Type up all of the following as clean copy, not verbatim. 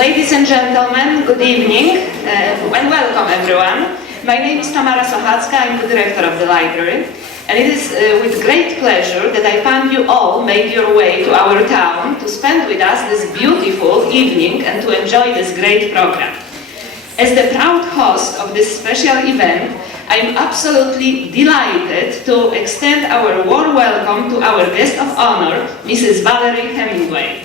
Ladies and gentlemen, good evening and welcome everyone. My name is Tamara Sochacka, I'm the director of the library, and it is with great pleasure that I find you all made your way to our town to spend with us this beautiful evening and to enjoy this great program. As the proud host of this special event, I am absolutely delighted to extend our warm welcome to our guest of honor, Mrs. Valerie Hemingway.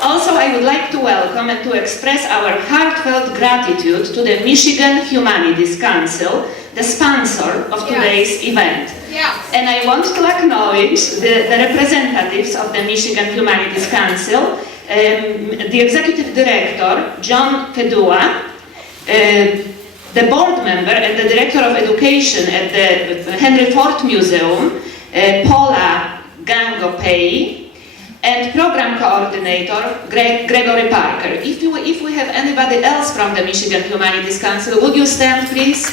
Also, I would like to welcome and to express our heartfelt gratitude to the Michigan Humanities Council, the sponsor of today's event. And I want to acknowledge the representatives of the Michigan Humanities Council, the Executive Director, John Fedua, the Board Member and the Director of Education at the Henry Ford Museum, Paula Gangopei, and Program Coordinator, Gregory Parker. If we have anybody else from the Michigan Humanities Council, would you stand, please?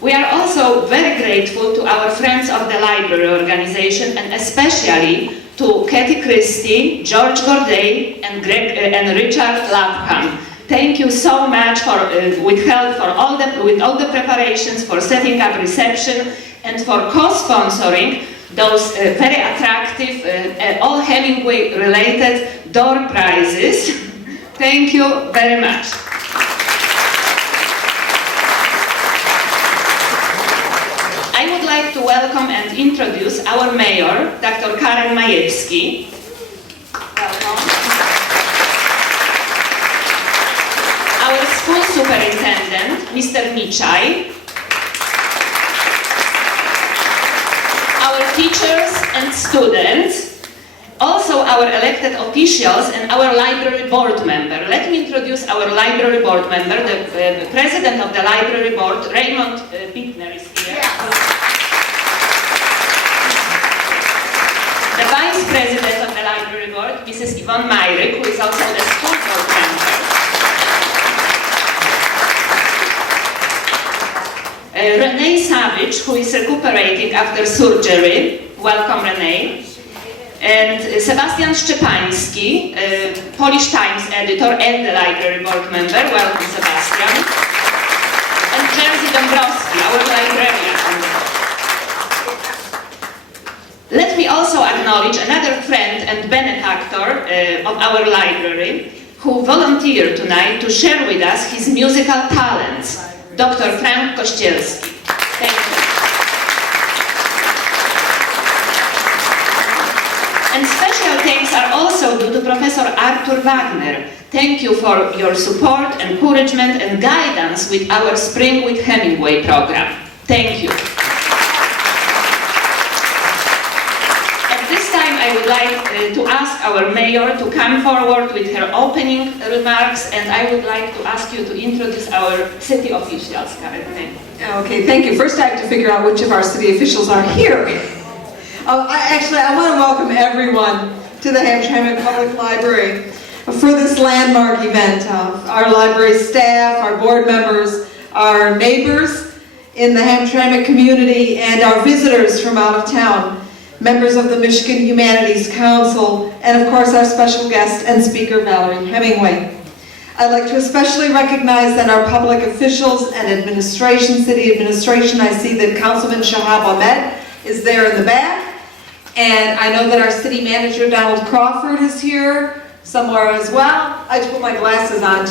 We are also very grateful to our friends of the library organization, and especially to Kathy Christie, George Gorday, and Richard Lapham. Thank you so much for with help for all the preparations, for setting up reception, and for co-sponsoring those very attractive, all Hemingway-related door prizes. Thank you very much. I would like to welcome and introduce our mayor, Dr. Karen Majewski. Welcome. Our school superintendent, Mr. Michaj. Our teachers and students. Also our elected officials and our library board member. Let me introduce our library board member, the president of the library board, Raymond Bittner is here. The vice president of the library board, Mrs. Yvonne Myrick, who is also the school board member. Renee Savage, who is recuperating after surgery. Welcome, Renee. And Sebastian Szczepański, Polish Times editor and the library board member. Welcome, Sebastian. And Jerzy Dąbrowski, our librarian. Let me also acknowledge another friend and benefactor of our library who volunteered tonight to share with us his musical talents, Dr. Frank Kościelski. Thank you. And special thanks are also due to Professor Arthur Wagner. Thank you for your support, encouragement and guidance with our Spring with Hemingway program. Thank you. I would like to ask our mayor to come forward with her opening remarks, and I would like to ask you to introduce our city officials, Karen. Okay, thank you. First I have to figure out which of our city officials are here. I want to welcome everyone to the Hamtramck Public Library for this landmark event. Our library staff, our board members, our neighbors in the Hamtramck community, and our visitors from out of town. Members of the Michigan Humanities Council, and of course our special guest and speaker, Valerie Hemingway. I'd like to especially recognize that our public officials and administration, city administration. I see that Councilman Shahab Ahmed is there in the back, and I know that our city manager, Donald Crawford, is here somewhere as well. I just put my glasses on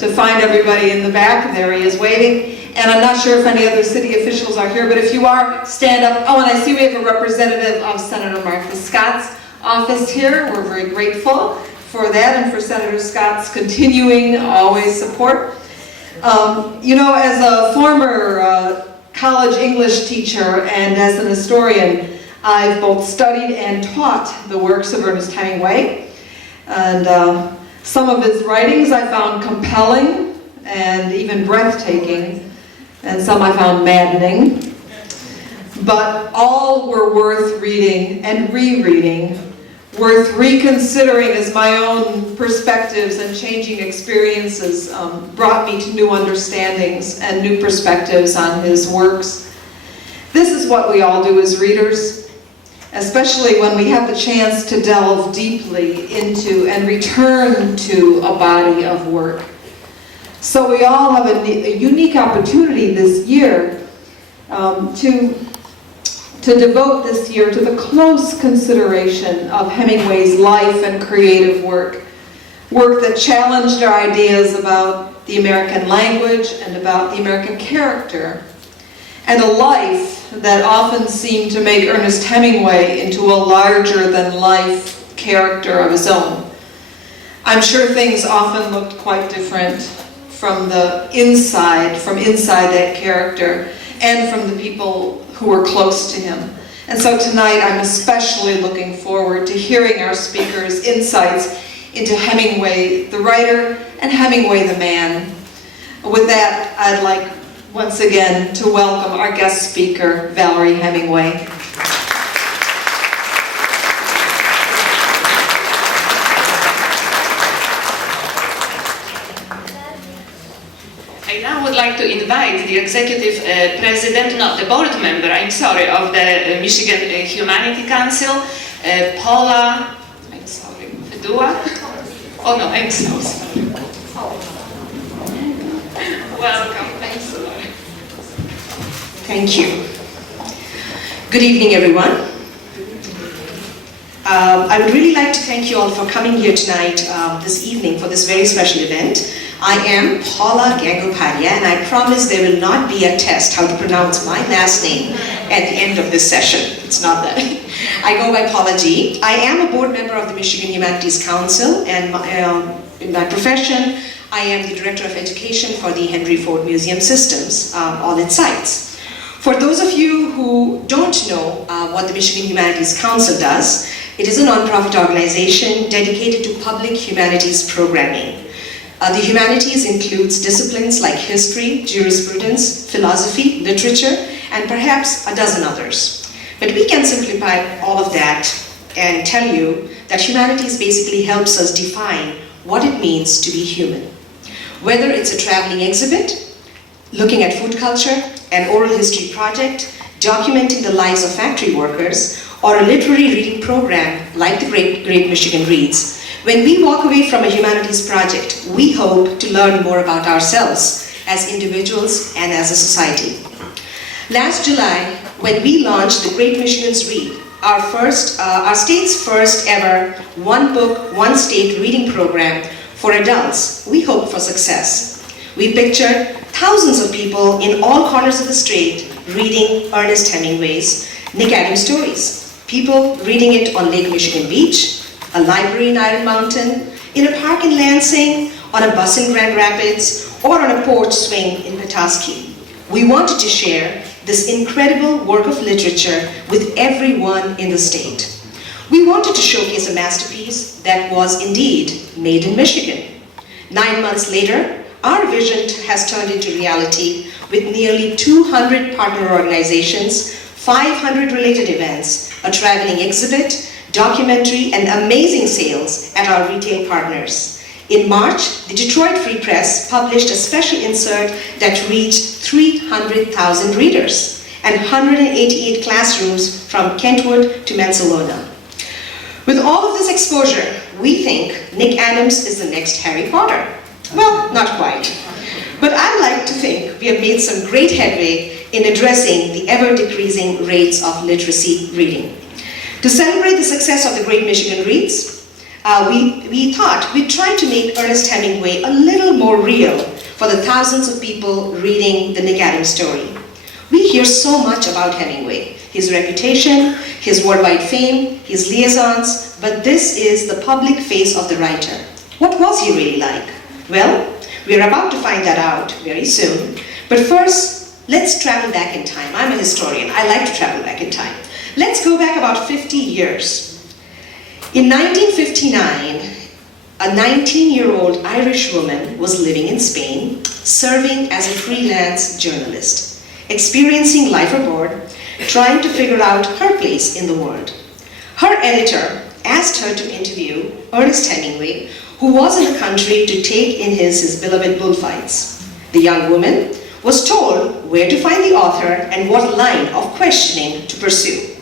to find everybody in the back, and there he is waiting. And I'm not sure if any other city officials are here, but if you are, stand up. Oh, and I see we have a representative of Senator Martha Scott's office here. We're very grateful for that and for Senator Scott's continuing always support. You know, as a former college English teacher and as an historian, I've both studied and taught the works of Ernest Hemingway. And some of his writings I found compelling and even breathtaking. And some I found maddening, but all were worth reading and rereading worth reconsidering as my own perspectives and changing experiences brought me to new understandings and new perspectives on his works. This is what we all do as readers, especially when we have the chance to delve deeply into and return to a body of work. So we all have a unique opportunity this year to devote this year to the close consideration of Hemingway's life and creative work. Work that challenged our ideas about the American language and about the American character. And a life that often seemed to make Ernest Hemingway into a larger-than-life character of his own. I'm sure things often looked quite different from inside that character and from the people who were close to him. And so tonight I'm especially looking forward to hearing our speakers' insights into Hemingway the writer and Hemingway the man. With that, I'd like once again to welcome our guest speaker, Valerie Hemingway. I now would like to invite the executive president, not the board member, I'm sorry, of the Michigan Humanities Council, Paula, I'm sorry, Fedua? Oh no, I'm so sorry. Welcome, thanks a lot. Thank you. Good evening, everyone. I would really like to thank you all for coming here tonight, this evening, for this very special event. I am Paula Gangopadia, and I promise there will not be a test how to pronounce my last name at the end of this session. It's not that. I go by Paula G. I am a board member of the Michigan Humanities Council, and in my profession, I am the Director of Education for the Henry Ford Museum Systems, all its sites. For those of you who don't know what the Michigan Humanities Council does, it is a nonprofit organization dedicated to public humanities programming. The humanities includes disciplines like history, jurisprudence, philosophy, literature, and perhaps a dozen others. But we can simplify all of that and tell you that humanities basically helps us define what it means to be human. Whether it's a traveling exhibit, looking at food culture, an oral history project, documenting the lives of factory workers, or a literary reading program like the Great Michigan Reads, when we walk away from a humanities project, we hope to learn more about ourselves as individuals and as a society. Last July, when we launched the Great Michigan's Read, our state's first ever one book, one state reading program for adults, we hope for success. We pictured thousands of people in all corners of the state reading Ernest Hemingway's Nick Adams stories. People reading it on Lake Michigan Beach, a library in Iron Mountain, in a park in Lansing, on a bus in Grand Rapids, or on a porch swing in Petoskey. We wanted to share this incredible work of literature with everyone in the state. We wanted to showcase a masterpiece that was indeed made in Michigan. 9 months later, our vision has turned into reality with nearly 200 partner organizations, 500 related events, a traveling exhibit, documentary, and amazing sales at our retail partners. In March, the Detroit Free Press published a special insert that reached 300,000 readers and 188 classrooms from Kentwood to Mansalona. With all of this exposure, we think Nick Adams is the next Harry Potter. Well, not quite. But I like to think we have made some great headway in addressing the ever-decreasing rates of literacy reading. To celebrate the success of the Great Michigan Reads, we thought we'd try to make Ernest Hemingway a little more real for the thousands of people reading the Nick Adams story. We hear so much about Hemingway, his reputation, his worldwide fame, his liaisons, but this is the public face of the writer. What was he really like? Well, we're about to find that out very soon. But first, let's travel back in time. I'm a historian. I like to travel back in time. Let's go back about 50 years. In 1959, a 19-year-old Irish woman was living in Spain, serving as a freelance journalist, experiencing life abroad, trying to figure out her place in the world. Her editor asked her to interview Ernest Hemingway, who was in the country to take in his beloved bullfights. The young woman was told where to find the author and what line of questioning to pursue.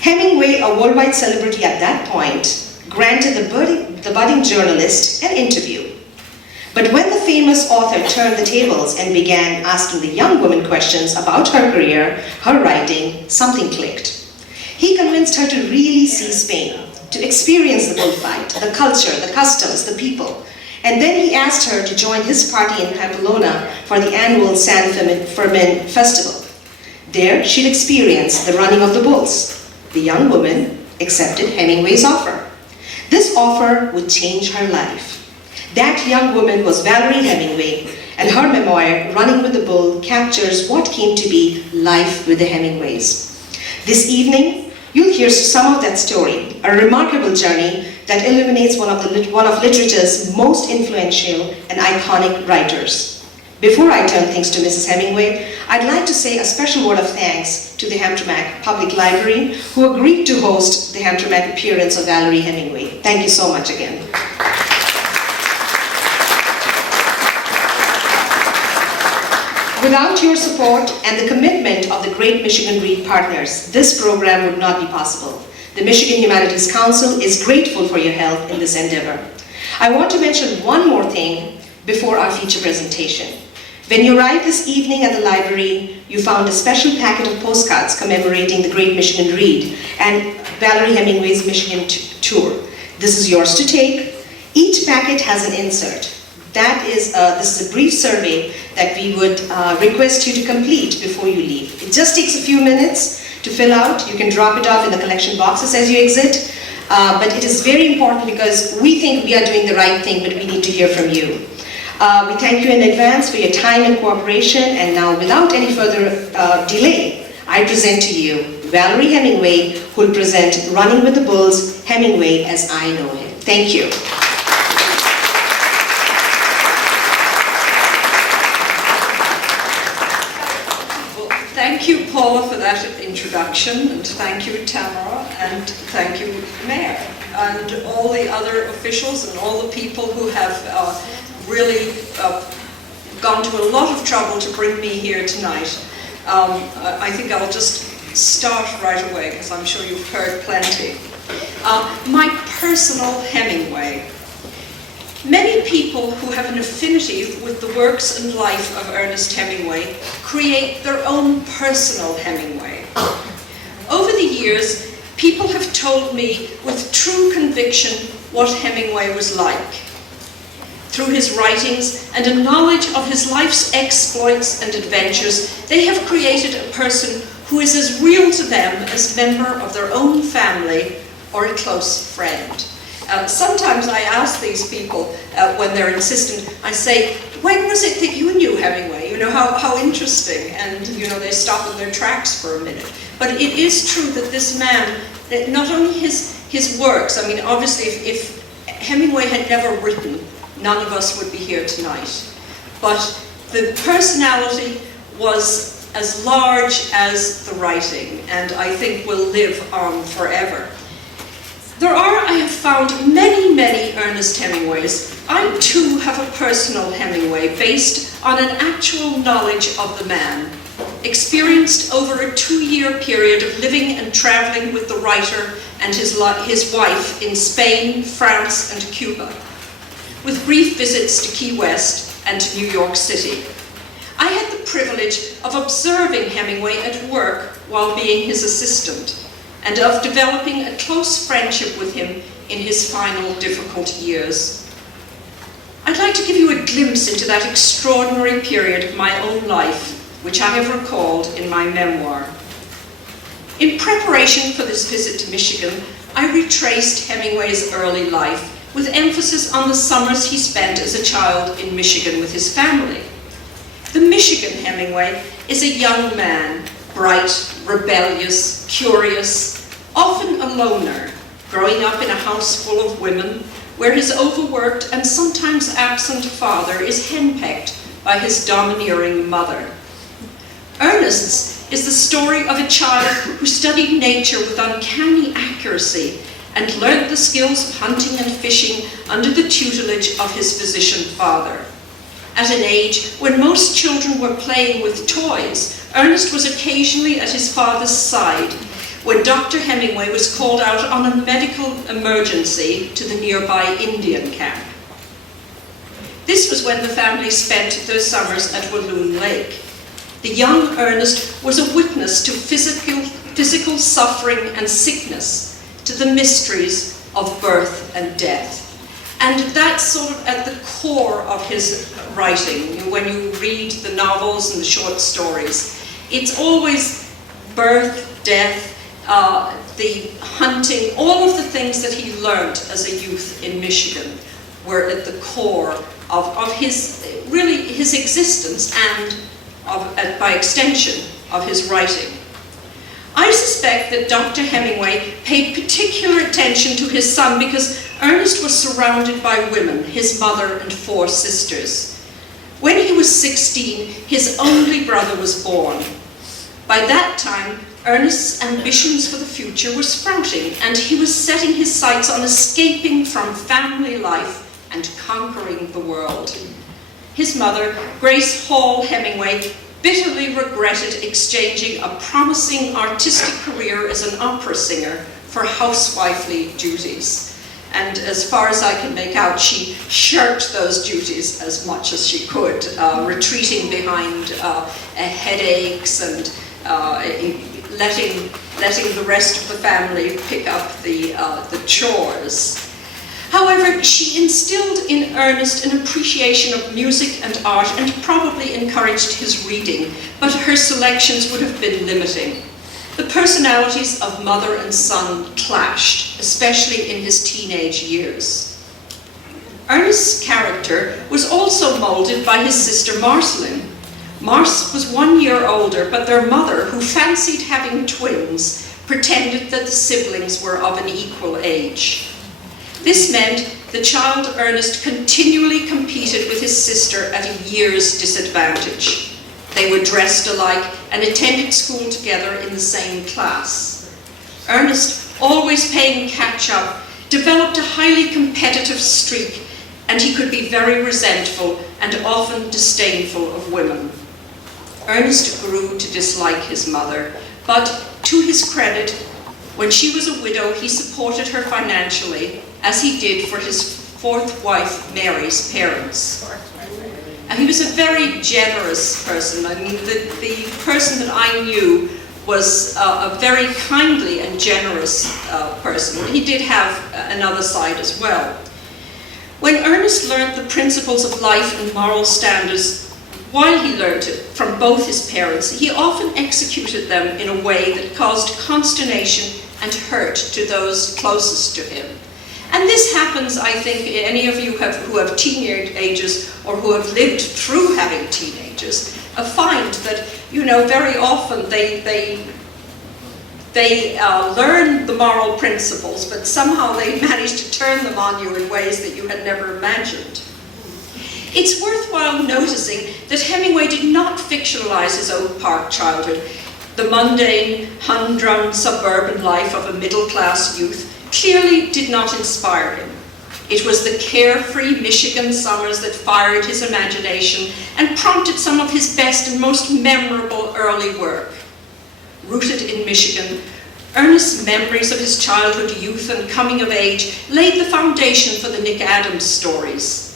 Hemingway, a worldwide celebrity at that point, granted the budding journalist an interview. But when the famous author turned the tables and began asking the young woman questions about her career, her writing, something clicked. He convinced her to really see Spain, to experience the bullfight, the culture, the customs, the people. And then he asked her to join his party in Pamplona for the annual San Fermin festival. There, she'd experience the running of the bulls. The young woman accepted Hemingway's offer. This offer would change her life. That young woman was Valerie Hemingway, and her memoir, Running with the Bull, captures what came to be life with the Hemingways. This evening, you'll hear some of that story, a remarkable journey that illuminates one of literature's most influential and iconic writers. Before I turn things to Mrs. Hemingway, I'd like to say a special word of thanks to the Hamtramck Public Library, who agreed to host the Hamtramck appearance of Valerie Hemingway. Thank you so much again. Without your support and the commitment of the Great Michigan Read Partners, this program would not be possible. The Michigan Humanities Council is grateful for your help in this endeavor. I want to mention one more thing before our feature presentation. When you arrived this evening at the library, you found a special packet of postcards commemorating the Great Michigan Read and Valerie Hemingway's Michigan tour. This is yours to take. Each packet has an insert. This is a brief survey that we would request you to complete before you leave. It just takes a few minutes to fill out. You can drop it off in the collection boxes as you exit. But it is very important because we think we are doing the right thing, but we need to hear from you. We thank you in advance for your time and cooperation, and now without any further delay, I present to you Valerie Hemingway, who will present Running with the Bulls, Hemingway as I Know Him. Thank you. Thank you, Paula, for that introduction, and thank you, Tamara, and thank you, Mayor, and all the other officials and all the people who have really gone to a lot of trouble to bring me here tonight. I think I'll just start right away, because I'm sure you've heard plenty. My personal Hemingway. Many people who have an affinity with the works and life of Ernest Hemingway create their own personal Hemingway. Over the years, people have told me with true conviction what Hemingway was like. Through his writings and a knowledge of his life's exploits and adventures, they have created a person who is as real to them as a member of their own family or a close friend. Sometimes I ask these people when they're insistent, I say, when was it that you knew Hemingway? You know, how interesting. And, you know, they stop in their tracks for a minute. But it is true that this man, that not only his works, I mean, obviously if Hemingway had never written, none of us would be here tonight. But the personality was as large as the writing, and I think will live on forever. There are, I have found, many, many Ernest Hemingways. I too have a personal Hemingway based on an actual knowledge of the man, experienced over a 2-year period of living and traveling with the writer and his wife in Spain, France, and Cuba, with brief visits to Key West and to New York City. I had the privilege of observing Hemingway at work while being his assistant, and of developing a close friendship with him in his final difficult years. I'd like to give you a glimpse into that extraordinary period of my own life, which I have recalled in my memoir. In preparation for this visit to Michigan, I retraced Hemingway's early life, with emphasis on the summers he spent as a child in Michigan with his family. The Michigan Hemingway is a young man, bright, rebellious, curious, often a loner, growing up in a house full of women, where his overworked and sometimes absent father is henpecked by his domineering mother. Ernest's is the story of a child who studied nature with uncanny accuracy and learned the skills of hunting and fishing under the tutelage of his physician father. At an age when most children were playing with toys, Ernest was occasionally at his father's side when Dr. Hemingway was called out on a medical emergency to the nearby Indian camp. This was when the family spent their summers at Walloon Lake. The young Ernest was a witness to physical suffering and sickness, to the mysteries of birth and death. And that's sort of at the core of his writing. When you read the novels and the short stories, it's always birth, death, the hunting, all of the things that he learned as a youth in Michigan were at the core of his, really his existence and by extension of his writing. I suspect that Dr. Hemingway paid particular attention to his son because Ernest was surrounded by women, his mother and 4 sisters. When he was 16, his only brother was born. By that time, Ernest's ambitions for the future were sprouting, and he was setting his sights on escaping from family life and conquering the world. His mother, Grace Hall Hemingway, bitterly regretted exchanging a promising artistic career as an opera singer for housewifely duties. And as far as I can make out, she shirked those duties as much as she could, retreating behind headaches and letting the rest of the family pick up the chores. However, she instilled in Ernest an appreciation of music and art and probably encouraged his reading, but her selections would have been limiting. The personalities of mother and son clashed, especially in his teenage years. Ernest's character was also molded by his sister Marceline. Marce was 1 year older, but their mother, who fancied having twins, pretended that the siblings were of an equal age. This meant the child Ernest continually competed with his sister at a year's disadvantage. They were dressed alike and attended school together in the same class. Ernest, always playing catch-up, developed a highly competitive streak, and he could be very resentful and often disdainful of women. Ernest grew to dislike his mother, but to his credit, when she was a widow, he supported her financially, as he did for his 4th wife, Mary's parents. And he was a very generous person. I mean, the person that I knew was a very kindly and generous person. He did have another side as well. When Ernest learned the principles of life and moral standards, while he learned it from both his parents, he often executed them in a way that caused consternation and hurt to those closest to him. And this happens, I think, any of you who have teenagers or who have lived through having teenagers, find that, you know, very often they learn the moral principles, but somehow they manage to turn them on you in ways that you had never imagined. It's worthwhile noticing that Hemingway did not fictionalize his Oak Park childhood. The mundane, humdrum suburban life of a middle-class youth clearly did not inspire him. It was the carefree Michigan summers that fired his imagination and prompted some of his best and most memorable early work. Rooted in Michigan, Ernest's memories of his childhood, youth, and coming of age laid the foundation for the Nick Adams stories.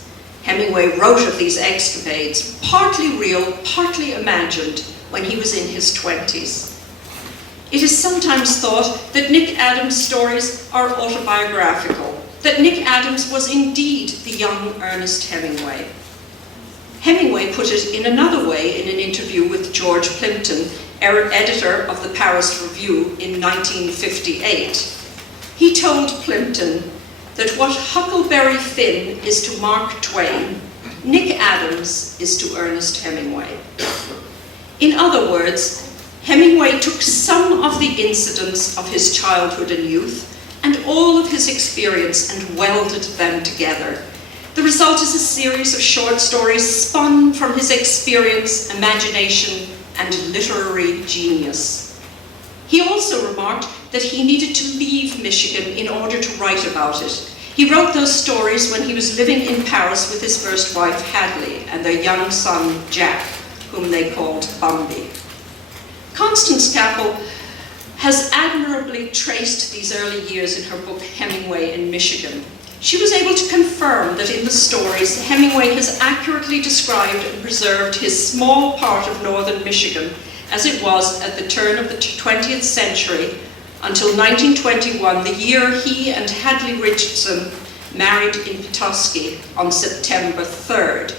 Hemingway wrote of these escapades, partly real, partly imagined, when he was in his 20s. It is sometimes thought that Nick Adams' stories are autobiographical, that Nick Adams was indeed the young Ernest Hemingway. Hemingway put it in another way in an interview with George Plimpton, editor of the Paris Review in 1958. He told Plimpton that what Huckleberry Finn is to Mark Twain, Nick Adams is to Ernest Hemingway. In other words, Hemingway took some of the incidents of his childhood and youth and all of his experience and welded them together. The result is a series of short stories spun from his experience, imagination, and literary genius. He also remarked that he needed to leave Michigan in order to write about it. He wrote those stories when he was living in Paris with his first wife, Hadley, and their young son, Jack, whom they called Bambi. Constance Capel has admirably traced these early years in her book Hemingway in Michigan. She was able to confirm that in the stories, Hemingway has accurately described and preserved his small part of northern Michigan as it was at the turn of the 20th century until 1921, the year he and Hadley Richardson married in Petoskey on September 3rd.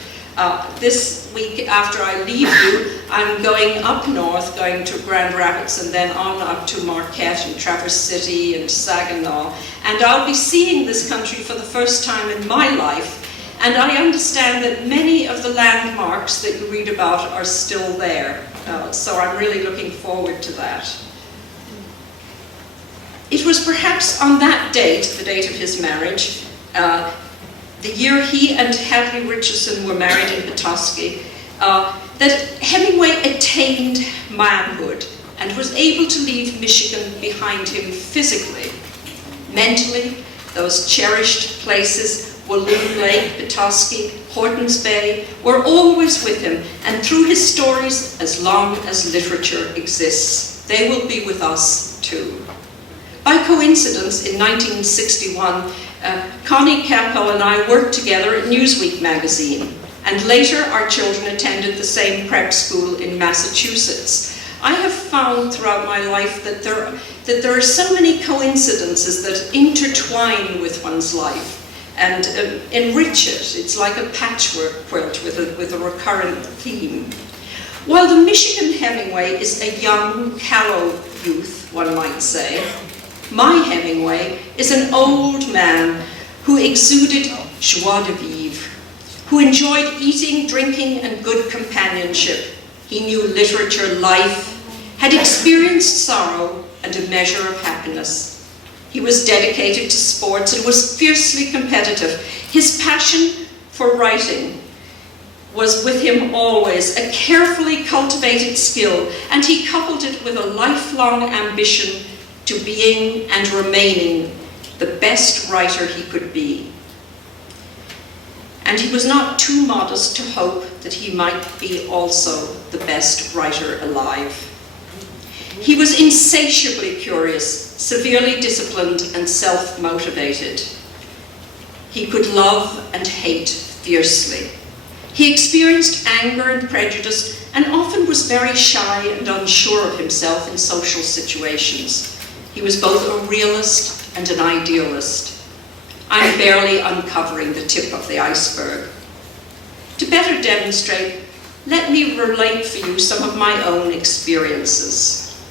This week after I leave you, I'm going up north, going to Grand Rapids and then on up to Marquette and Traverse City and Saginaw. And I'll be seeing this country for the first time in my life. And I understand that many of the landmarks that you read about are still there. So I'm really looking forward to that. It was perhaps on that date, the date of his marriage, the year he and Hadley Richardson were married in Petoskey, that Hemingway attained manhood and was able to leave Michigan behind him physically. Mentally, those cherished places, Walloon Lake, Petoskey, Horton's Bay, were always with him, and through his stories, as long as literature exists, they will be with us too. By coincidence, in 1961, Connie Capel and I worked together at Newsweek magazine, and later our children attended the same prep school in Massachusetts. I have found throughout my life that there are so many coincidences that intertwine with one's life and enrich it. It's like a patchwork quilt with a recurrent theme. While the Michigan Hemingway is a young, callow youth, one might say, my Hemingway is an old man who exuded joie de vivre, who enjoyed eating, drinking, and good companionship. He knew literature, life, had experienced sorrow, and a measure of happiness. He was dedicated to sports and was fiercely competitive. His passion for writing was with him always, a carefully cultivated skill, and he coupled it with a lifelong ambition to being and remaining the best writer he could be. And he was not too modest to hope that he might be also the best writer alive. He was insatiably curious, severely disciplined, and self-motivated. He could love and hate fiercely. He experienced anger and prejudice, and often was very shy and unsure of himself in social situations. He was both a realist and an idealist. I'm barely uncovering the tip of the iceberg. To better demonstrate, let me relate for you some of my own experiences.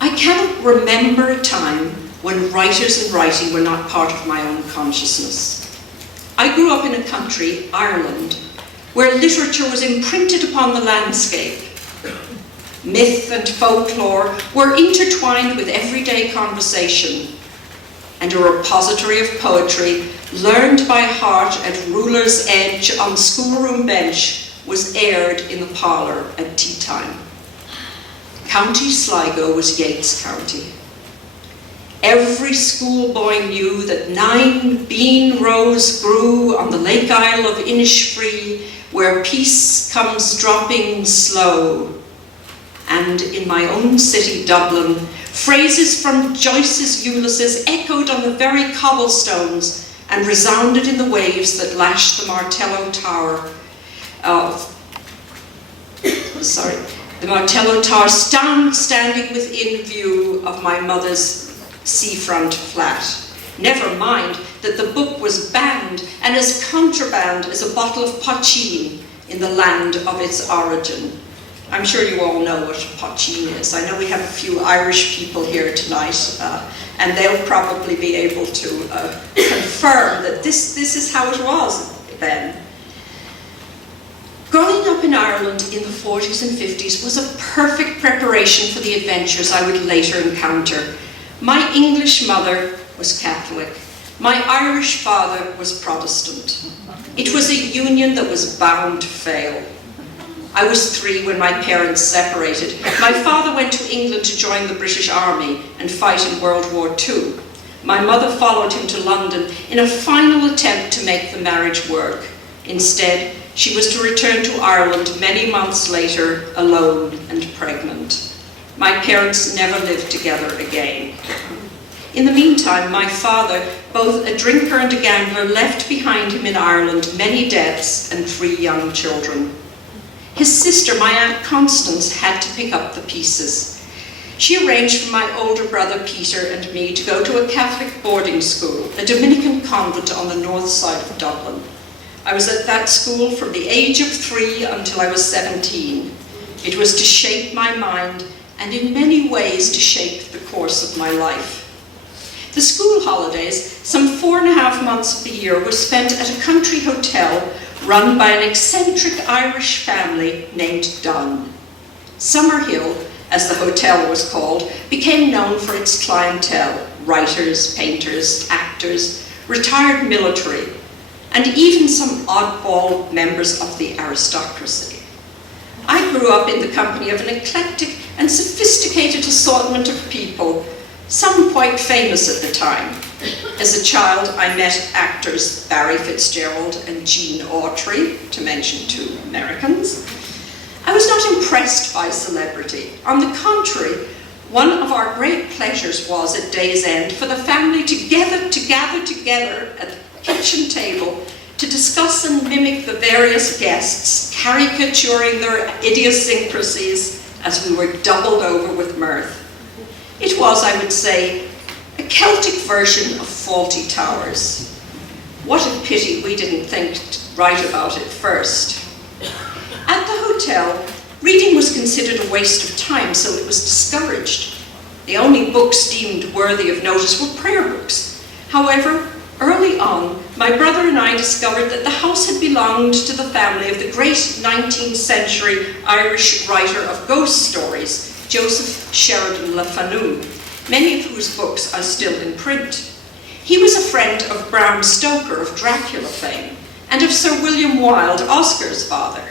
I cannot remember a time when writers and writing were not part of my own consciousness. I grew up in a country, Ireland, where literature was imprinted upon the landscape. Myth and folklore were intertwined with everyday conversation, and a repository of poetry, learned by heart at ruler's edge on schoolroom bench, was aired in the parlor at tea time. County Sligo was Yates County. Every schoolboy knew that 9 bean rows grew on the lake isle of Innisfree, where peace comes dropping slow. And in my own city, Dublin, phrases from Joyce's Ulysses echoed on the very cobblestones and resounded in the waves that lashed the Martello Tower. The Martello Tower standing within view of my mother's seafront flat. Never mind that the book was banned and as contraband as a bottle of pochine in the land of its origin. I'm sure you all know what pochine is. I know we have a few Irish people here tonight, and they'll probably be able to confirm that this is how it was then. Growing up in Ireland in the 40s and 50s was a perfect preparation for the adventures I would later encounter. My English mother was Catholic. My Irish father was Protestant. It was a union that was bound to fail. I was 3 when my parents separated. My father went to England to join the British Army and fight in World War II. My mother followed him to London in a final attempt to make the marriage work. Instead, she was to return to Ireland many months later, alone and pregnant. My parents never lived together again. In the meantime, my father, both a drinker and a gambler, left behind him in Ireland many debts and 3 young children. His sister, my Aunt Constance, had to pick up the pieces. She arranged for my older brother Peter and me to go to a Catholic boarding school, a Dominican convent on the north side of Dublin. I was at that school from the age of 3 until I was 17. It was to shape my mind and in many ways to shape the course of my life. The school holidays, some 4.5 months of the year, were spent at a country hotel run by an eccentric Irish family named Dunn. Summerhill, as the hotel was called, became known for its clientele: writers, painters, actors, retired military, and even some oddball members of the aristocracy. I grew up in the company of an eclectic and sophisticated assortment of people, some quite famous at the time. As a child, I met actors Barry Fitzgerald and Gene Autry, to mention 2 Americans. I was not impressed by celebrity. On the contrary, one of our great pleasures was at day's end for the family to gather together at the kitchen table to discuss and mimic the various guests, caricaturing their idiosyncrasies as we were doubled over with mirth. It was, I would say, a Celtic version of Fawlty Towers. What a pity we didn't think to write about it first. At the hotel, reading was considered a waste of time, so it was discouraged. The only books deemed worthy of notice were prayer books. However, early on, my brother and I discovered that the house had belonged to the family of the great 19th century Irish writer of ghost stories, Joseph Sheridan Le Fanu, many of whose books are still in print. He was a friend of Bram Stoker of Dracula fame, and of Sir William Wilde, Oscar's father.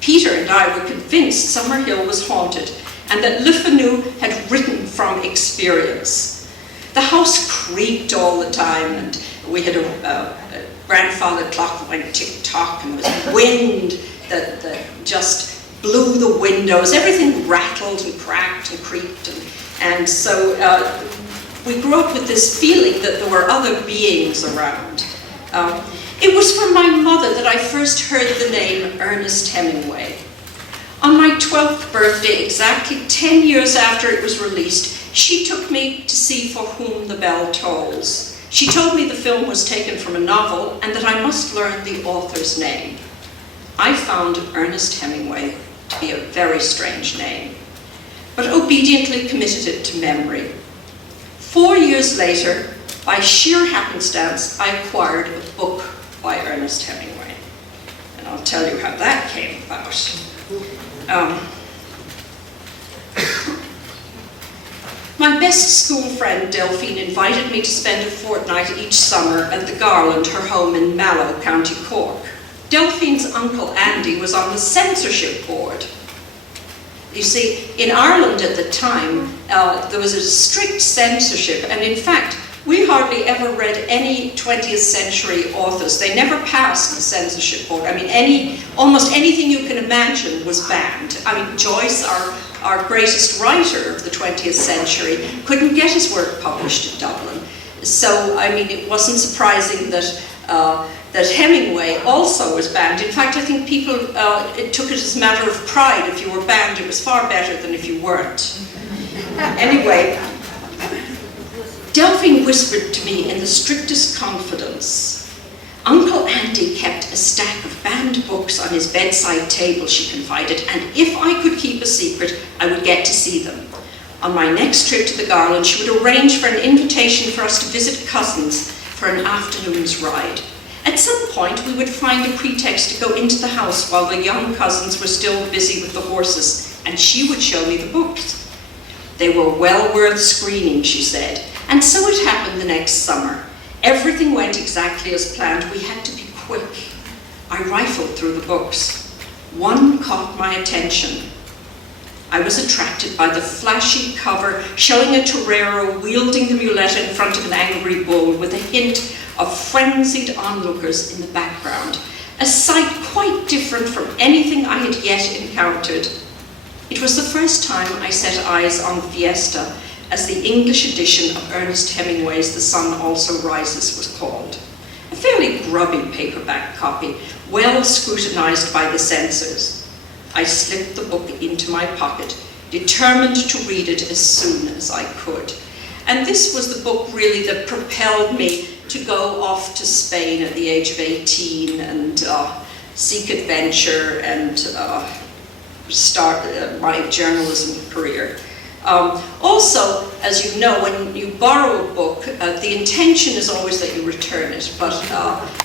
Peter and I were convinced Summerhill was haunted, and that Le Fanu had written from experience. The house creaked all the time, and we had a grandfather clock that went tick-tock, and there was wind that just blew the windows. Everything rattled and cracked and creaked, and so we grew up with this feeling that there were other beings around. It was from my mother that I first heard the name Ernest Hemingway. On my 12th birthday, exactly 10 years after it was released, she took me to see For Whom the Bell Tolls. She told me the film was taken from a novel and that I must learn the author's name. I found Ernest Hemingway to be a very strange name, but obediently committed it to memory. 4 years later, by sheer happenstance, I acquired a book by Ernest Hemingway. And I'll tell you how that came about. My best school friend, Delphine, invited me to spend a fortnight each summer at the Garland, her home in Mallow, County Cork. Delphine's uncle Andy was on the censorship board. You see, in Ireland at the time, there was a strict censorship, and in fact, we hardly ever read any 20th century authors. They never passed the censorship board. I mean, almost anything you can imagine was banned. I mean, Joyce, our greatest writer of the 20th century, couldn't get his work published in Dublin. So, I mean, it wasn't surprising that that Hemingway also was banned. In fact, I think people took it as a matter of pride. If you were banned, it was far better than if you weren't. Anyway, Delphine whispered to me in the strictest confidence. Uncle Andy kept a stack of banned books on his bedside table, she confided, and if I could keep a secret, I would get to see them. On my next trip to the Garland, she would arrange for an invitation for us to visit cousins for an afternoon's ride. At some point, we would find a pretext to go into the house while the young cousins were still busy with the horses, and she would show me the books. They were well worth screening, she said, and so it happened the next summer. Everything went exactly as planned. We had to be quick. I rifled through the books. one caught my attention. I was attracted by the flashy cover showing a torero wielding the muleta in front of an angry bull with a hint of frenzied onlookers in the background, a sight quite different from anything I had yet encountered. It was the first time I set eyes on Fiesta, as the English edition of Ernest Hemingway's The Sun Also Rises was called. A fairly grubby paperback copy, well scrutinized by the censors. I slipped the book into my pocket, determined to read it as soon as I could. And this was the book really that propelled me to go off to Spain at the age of 18 and seek adventure and start my journalism career. Also, as you know, when you borrow a book, the intention is always that you return it, but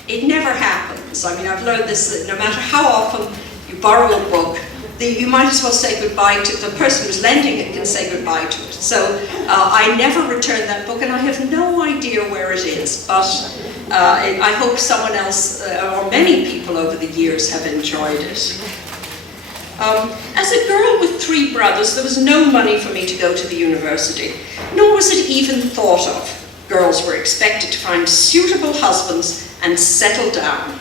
it never happens. I mean, I've learned this, that no matter how often you borrow a book, you might as well say goodbye to the person who's lending it can say goodbye to it. So I never returned that book, and I have no idea where it is, but I hope someone else, or many people over the years, have enjoyed it. As a girl with 3 brothers, there was no money for me to go to the university, nor was it even thought of. Girls were expected to find suitable husbands and settle down.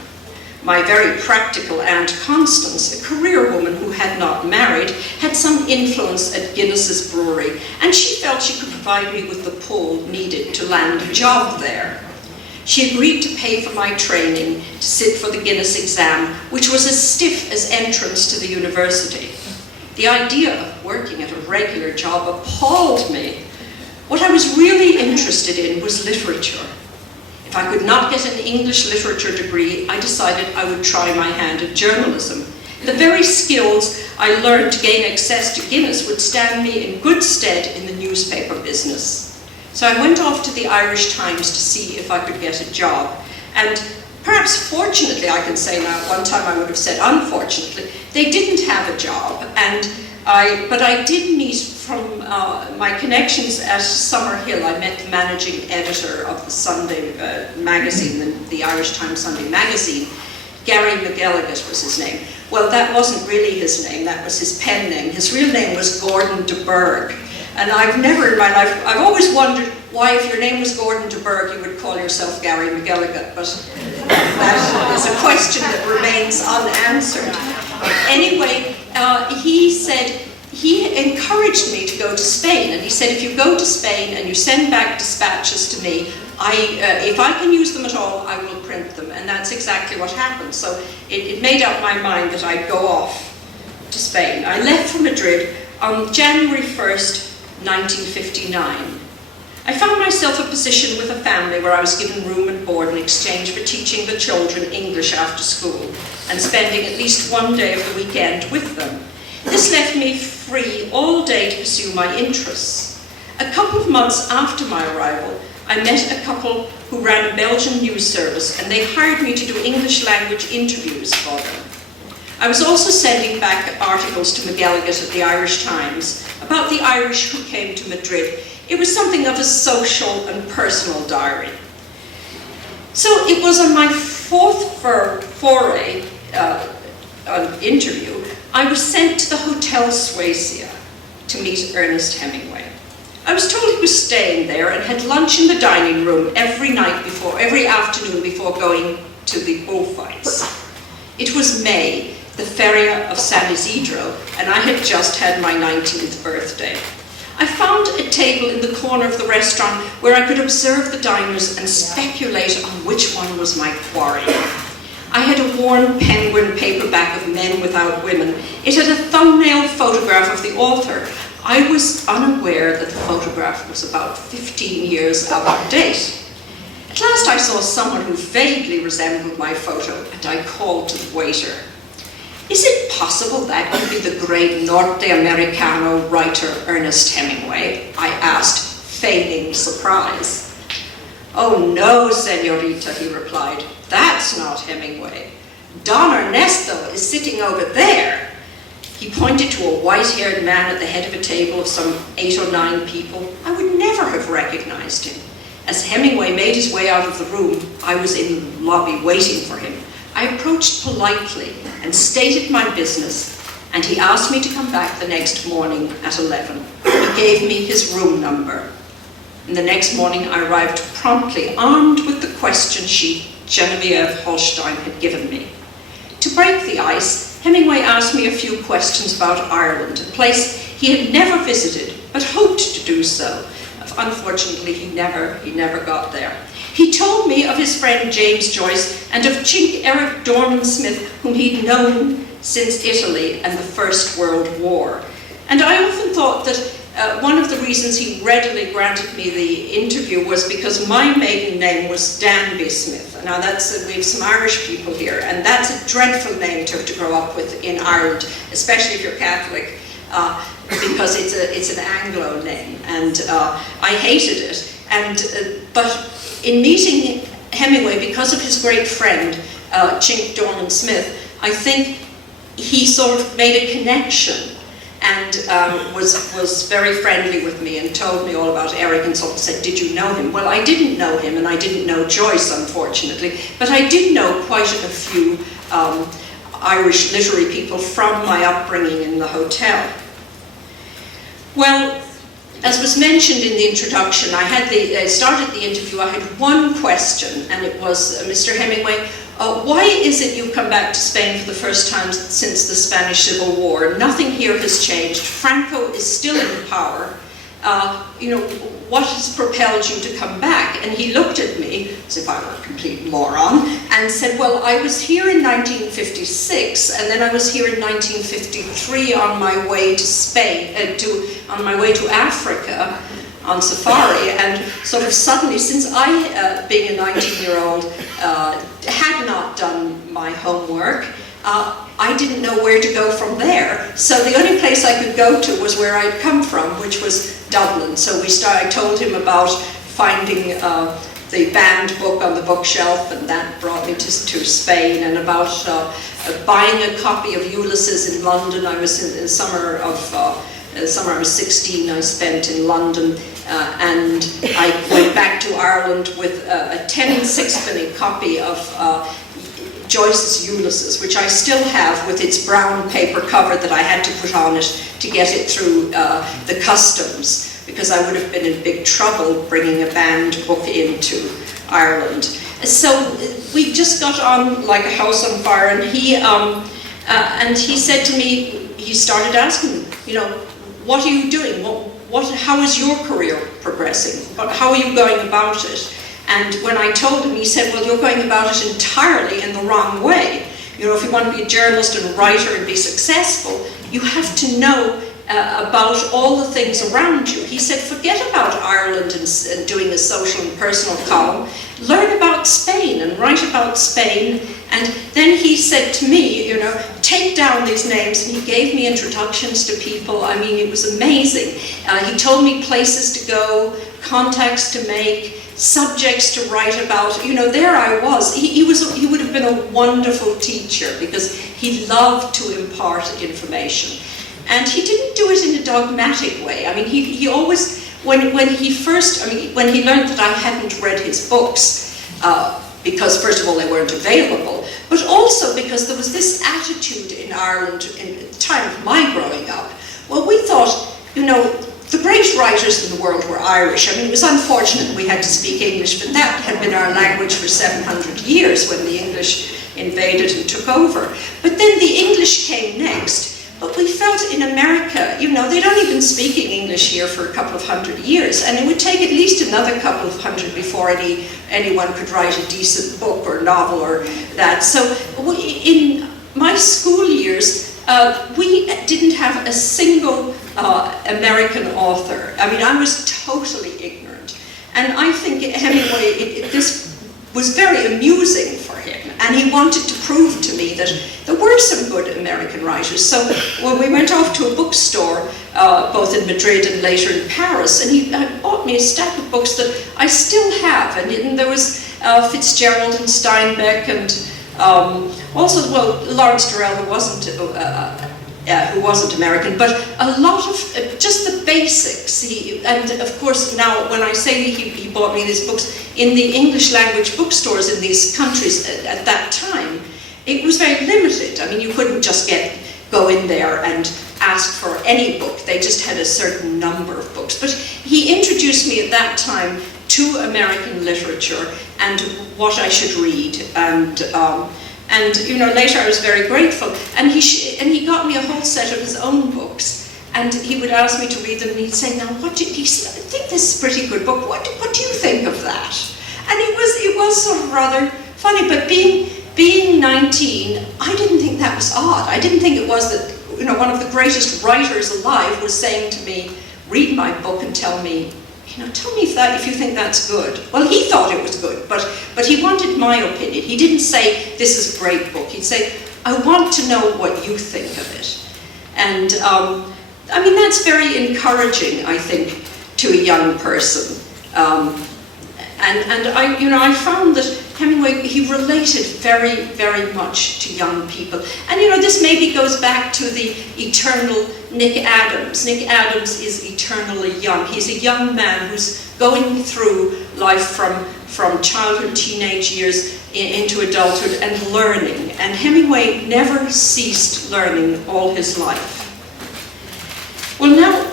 My very practical Aunt Constance, a career woman who had not married, had some influence at Guinness's brewery, and she felt she could provide me with the pull needed to land a job there. She agreed to pay for my training to sit for the Guinness exam, which was as stiff as entrance to the university. The idea of working at a regular job appalled me. What I was really interested in was literature. If I could not get an English literature degree, I decided I would try my hand at journalism. The very skills I learned to gain access to Guinness would stand me in good stead in the newspaper business. So I went off to the Irish Times to see if I could get a job. And perhaps fortunately, I can say now, at one time I would have said unfortunately, they didn't have a job. But I did meet from my connections at Summerhill. I met the managing editor of the Sunday magazine, the Irish Times Sunday magazine. Gary McGilligan was his name. Well, that wasn't really his name, that was his pen name. His real name was Gordon de Burgh. And I've never in my life, I've always wondered why if your name was Gordon de Burgh, you would call yourself Gary McGilligan, but that is a question that remains unanswered. Anyway, he said, he encouraged me to go to Spain, and he said, if you go to Spain and you send back dispatches to me, if I can use them at all, I will print them, and that's exactly what happened. So it made up my mind that I'd go off to Spain. I left for Madrid on January 1st, 1959. I found myself a position with a family where I was given room and board in exchange for teaching the children English after school and spending at least one day of the weekend with them. This left me free all day to pursue my interests. A couple of months after my arrival, I met a couple who ran a Belgian news service, and they hired me to do English language interviews for them. I was also sending back articles to McGilligan at the Irish Times about the Irish who came to Madrid. It was something of a social and personal diary. So it was on my 4th foray interview, I was sent to the Hotel Suecia to meet Ernest Hemingway. I was told he was staying there and had lunch in the dining room every afternoon before going to the bullfights. It was May, the Feria of San Isidro, and I had just had my 19th birthday. I found a table in the corner of the restaurant where I could observe the diners and speculate on which one was my quarry. I had a worn Penguin paperback of Men Without Women. It had a thumbnail photograph of the author. I was unaware that the photograph was about 15 years out of date. At last I saw someone who vaguely resembled my photo, and I called to the waiter. Is it possible that could be the great Norte-Americano writer Ernest Hemingway? I asked, feigning surprise. Oh no, señorita, he replied. That's not Hemingway. Don Ernesto is sitting over there. He pointed to a white-haired man at the head of a table of some 8 or 9 people. I would never have recognized him. As Hemingway made his way out of the room, I was in the lobby waiting for him. I approached politely and stated my business, and he asked me to come back the next morning at 11. He gave me his room number. And the next morning I arrived promptly, armed with the question sheet Genevieve Holstein had given me. To break the ice, Hemingway asked me a few questions about Ireland, a place he had never visited, but hoped to do so. Unfortunately, he never got there. He told me of his friend James Joyce and of Chink Eric Dorman Smith, whom he'd known since Italy and the First World War. And I often thought that one of the reasons he readily granted me the interview was because my maiden name was Danby Smith. Now we have some Irish people here, and that's a dreadful name to grow up with in Ireland, especially if you're Catholic, because it's an Anglo name, and I hated it. But in meeting Hemingway, because of his great friend, Chink Dorman Smith, I think he sort of made a connection and was very friendly with me and told me all about Eric and sort of said, did you know him? Well, I didn't know him, and I didn't know Joyce, unfortunately, but I did know quite a few Irish literary people from my upbringing in the hotel. Well, as was mentioned in the introduction, I started the interview, I had one question, and it was, Mr. Hemingway, why is it you come back to Spain for the first time since the Spanish Civil War? Nothing here has changed. Franco is still in power. What has propelled you to come back? And he looked at me, as if I were a complete moron, and said, well, I was here in 1956, and then I was here in 1953 on my way to Spain, on my way to Africa, on safari, and sort of suddenly, since I, being a 19-year-old, had not done my homework, I didn't know where to go from there. So the only place I could go to was where I'd come from, which was Dublin. So I told him about finding the banned book on the bookshelf, and that brought me to Spain, and about buying a copy of Ulysses in London. I was in the summer I was 16, I spent in London, and I went back to Ireland with a 10 and 6-penny copy of Joyce's Ulysses, which I still have with its brown paper cover that I had to put on it to get it through the customs, because I would have been in big trouble bringing a banned book into Ireland. So we just got on like a house on fire, and he said to me, he started asking me, what are you doing? How is your career progressing? How are you going about it? And when I told him, he said, well, you're going about it entirely in the wrong way. If you want to be a journalist and a writer and be successful, you have to know about all the things around you. He said, forget about Ireland and doing a social and personal column. Learn about Spain and write about Spain. And then he said to me, take down these names, and he gave me introductions to people. I mean, it was amazing. He told me places to go, contacts to make, subjects to write about. There I was. He would have been a wonderful teacher, because he loved to impart information. And he didn't do it in a dogmatic way. I mean, he always, when he learned that I hadn't read his books, because first of all they weren't available, but also because there was this attitude in Ireland in the time of my growing up. Well, we thought, the great writers in the world were Irish. I mean, it was unfortunate we had to speak English, but that had been our language for 700 years when the English invaded and took over. But then the English came next. But we felt in America, they'd only been speaking English here for a couple of hundred years, and it would take at least another couple of hundred before anyone could write a decent book or novel or that. So in my school years, we didn't have a single American author. I mean, I was totally ignorant. And I think Hemingway, this was very amusing for him, and he wanted to prove to me that there were some good American writers. So when we went off to a bookstore, both in Madrid and later in Paris, and he bought me a stack of books that I still have, and there was Fitzgerald and Steinbeck, and also, well, Lawrence Durrell, who wasn't American, but a lot of just the basics. And of course, now when I say he bought me these books, in the English language bookstores in these countries at that time, it was very limited. I mean, you couldn't just go in there and ask for any book. They just had a certain number of books. But he introduced me at that time to American literature and what I should read. And you know, later I was very grateful. And he got me a whole set of his own books. And he would ask me to read them, and he'd say, now, I think this is a pretty good book. What do you think of that? And it was sort of rather funny, but being 19, I didn't think that was odd. I didn't think it was that, you know, one of the greatest writers alive was saying to me, read my book and tell me, you know, tell me if you think that's good. Well, he thought it was good, but he wanted my opinion. He didn't say, this is a great book. He'd say, I want to know what you think of it. And I mean, that's very encouraging, I think, to a young person. And I found that Hemingway, he related very, very much to young people. And you know, this maybe goes back to the eternal Nick Adams. Nick Adams is eternally young. He's a young man who's going through life from childhood, teenage years, into adulthood and learning. And Hemingway never ceased learning all his life. Well, now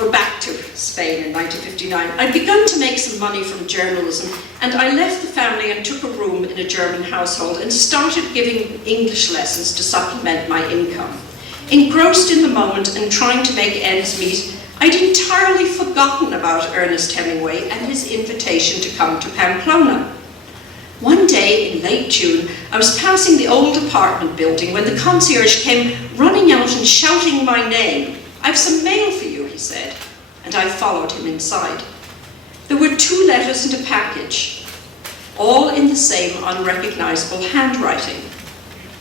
we're back to Spain in 1959. I'd begun to make some money from journalism, and I left the family and took a room in a German household and started giving English lessons to supplement my income. Engrossed in the moment and trying to make ends meet, I'd entirely forgotten about Ernest Hemingway and his invitation to come to Pamplona. One day in late June, I was passing the old apartment building when the concierge came running out and shouting my name. "I've some mail for you," he said, and I followed him inside. There were 2 letters and a package, all in the same unrecognizable handwriting.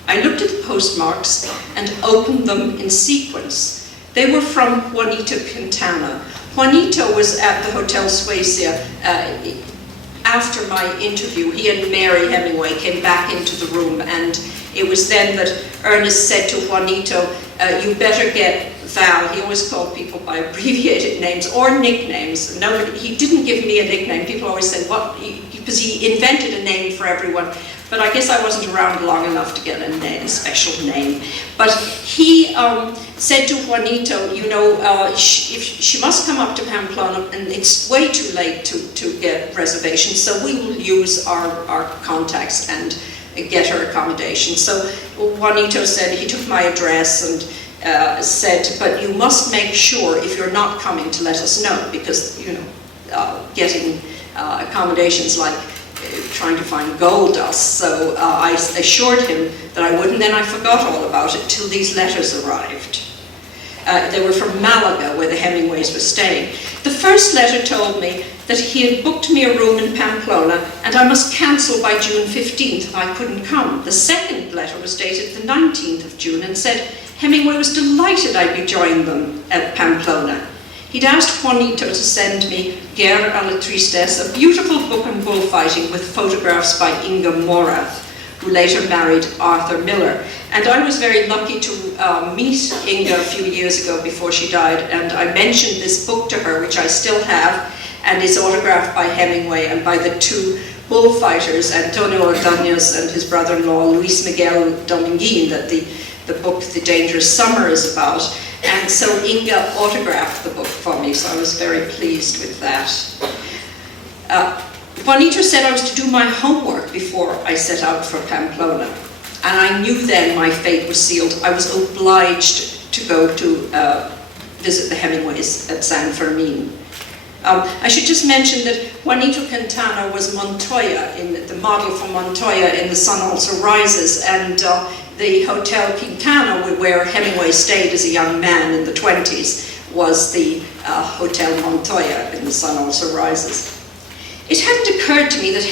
I looked at the postmarks and opened them in sequence. They were from Juanito Quintana. Juanito was at the Hotel Suecia after my interview. He and Mary Hemingway came back into the room, and it was then that Ernest said to Juanito, "You better get Val." He always called people by abbreviated names or nicknames. No, he didn't give me a nickname. People always said, "What?" Because he invented a name for everyone. But I guess I wasn't around long enough to get a special name. But he said to Juanito, you know, if she must come up to Pamplona, and it's way too late to get reservations, so we will use our contacts and get her accommodation. So Juanito said, he took my address and said, but you must make sure if you're not coming to let us know, because, you know, getting accommodations like trying to find gold dust. So I assured him that I would, and then I forgot all about it till these letters arrived. They were from Malaga, where the Hemingways were staying. The first letter told me that he had booked me a room in Pamplona and I must cancel by June 15th if I couldn't come. The second letter was dated the 19th of June and said Hemingway was delighted I'd be joining them at Pamplona. He'd asked Juanito to send me Guerre à la Tristesse, a beautiful book on bullfighting with photographs by Inga Morath, who later married Arthur Miller. And I was very lucky to meet Inga a few years ago before she died, and I mentioned this book to her, which I still have, and is autographed by Hemingway and by the 2 bullfighters, Antonio Ordóñez and his brother-in-law Luis Miguel Dominguín, that the book The Dangerous Summer is about. And so Inga autographed the book for me, so I was very pleased with that. Juanito said I was to do my homework before I set out for Pamplona. And I knew then my fate was sealed. I was obliged to go to visit the Hemingways at San Fermin. I should just mention that Juanito Quintana was Montoya, the model for Montoya in The Sun Also Rises, and the Hotel Quintana, where Hemingway stayed as a young man in the 20s, was the Hotel Montoya in The Sun Also Rises. It hadn't occurred to me that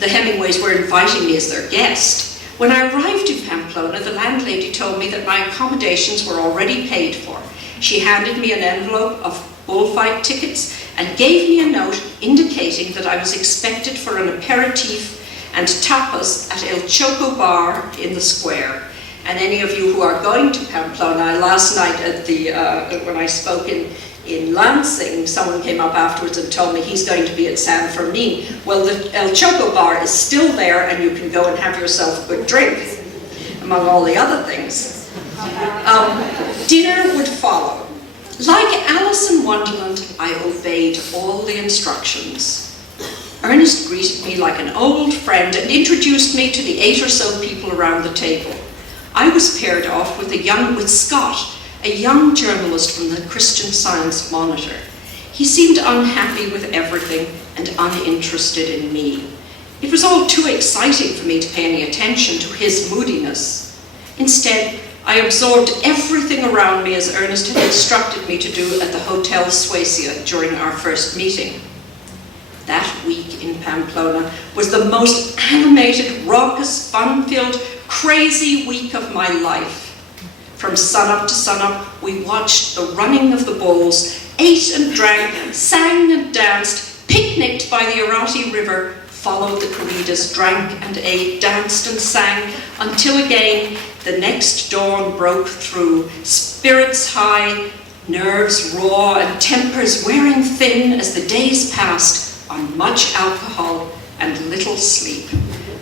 the Hemingways were inviting me as their guest. When I arrived in Pamplona, the landlady told me that my accommodations were already paid for. She handed me an envelope of bullfight tickets and gave me a note indicating that I was expected for an aperitif and tapas at El Choco Bar in the square. And any of you who are going to Pamplona, last night at when I spoke in Lansing, someone came up afterwards and told me he's going to be at San Fermin. Well, the El Choco Bar is still there and you can go and have yourself a good drink. among all the other things. Dinner would follow. Like Alice in Wonderland, I obeyed all the instructions. Ernest greeted me like an old friend and introduced me to the 8 or so people around the table. I was paired off with Scott, a young journalist from the Christian Science Monitor. He seemed unhappy with everything and uninterested in me. It was all too exciting for me to pay any attention to his moodiness. Instead, I absorbed everything around me as Ernest had instructed me to do at the Hotel Suecia during our first meeting. That week in Pamplona was the most animated, raucous, fun-filled, crazy week of my life. From sunup to sunup, we watched the running of the bulls, ate and drank, sang and danced, picnicked by the Arati River, followed the corridas, drank and ate, danced and sang, until again the next dawn broke through, spirits high, nerves raw, and tempers wearing thin as the days passed on much alcohol and little sleep.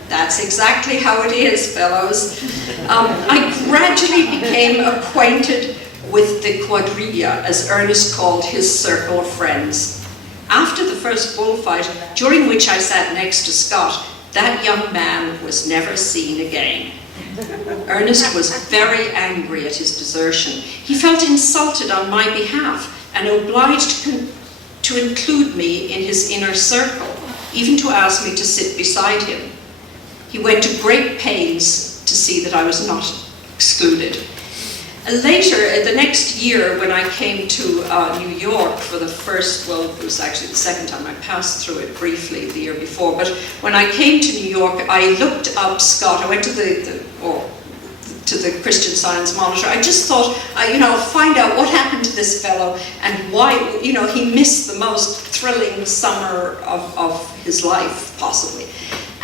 That's exactly how it is, fellows. I gradually became acquainted with the quadrilla, as Ernest called his circle of friends. After the first bullfight, during which I sat next to Scott, that young man was never seen again. Ernest was very angry at his desertion. He felt insulted on my behalf and obliged to include me in his inner circle, even to ask me to sit beside him. He went to great pains to see that I was not excluded. Later, the next year, when I came to New York for the first, well, it was actually the second time I passed through it briefly the year before, but when I came to New York, I looked up Scott. I went to the Christian Science Monitor. I just thought, find out what happened to this fellow and why, he missed the most thrilling summer of his life, possibly.